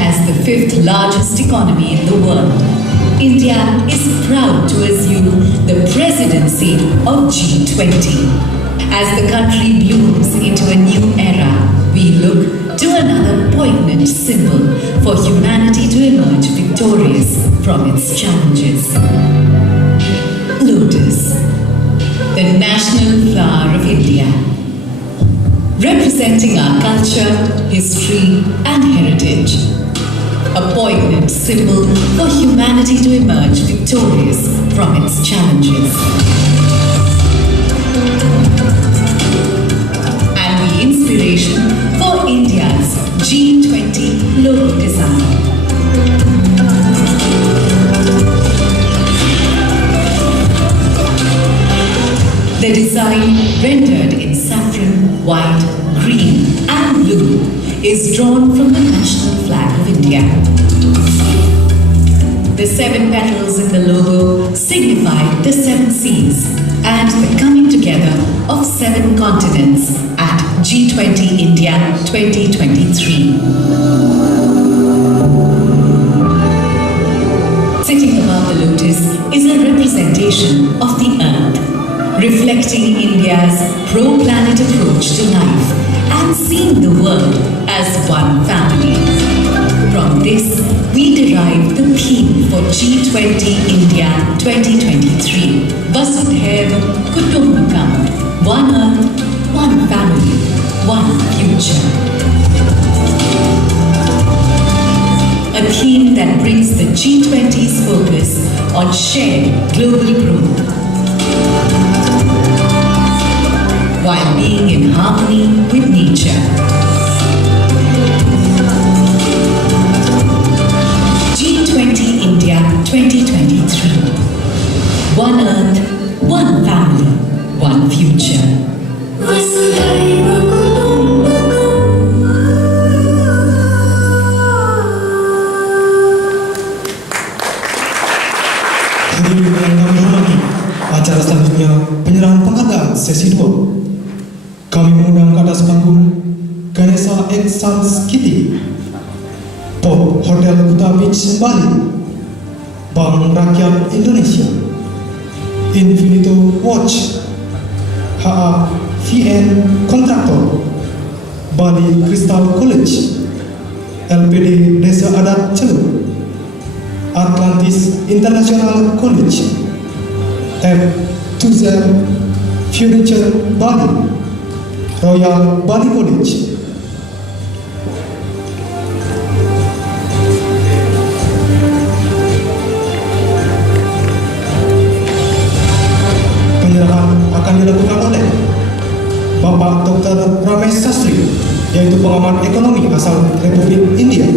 As the 5th largest economy in the world, India is proud to assume the presidency of G20. As the country blooms into a new era, we look to another poignant symbol for humanity to emerge victorious from its challenges. Lotus, the national flower of India, representing our culture, history, and heritage. A poignant symbol for humanity to emerge victorious from its challenges. And the inspiration for India's G20 logo design. The design, rendered in saffron, white, green, and blue, is drawn from the national flag of India. The 7 petals in the logo signify the 7 seas and the coming together of 7 continents at G20 India 2023. Sitting above the lotus is a representation of the earth, reflecting India's pro-planet approach to life and seeing the world as one family. From this, we derive the theme for G20 India 2023, Vasudhaiva Kutumbakam, one earth, one family, one future. A theme that brings the G20's focus on shared global growth, while being in harmony with nature. G20 India 2023. One earth, one family, one future. Hadirin yang kami Sons Kitty, Port Hotel Kuta Beach Bali, Bank Rakyat Indonesia, Infinito Watch, HAVN Kontraktor, Bali Crystal College, LPD Desa Adat Celup, Atlantis International College, F2Z Furniture Bali, Royal Bali College. Penyerahan akan dilakukan oleh Bapak Dr. Ramesh Sastri, yaitu pengamat ekonomi asal Republik India,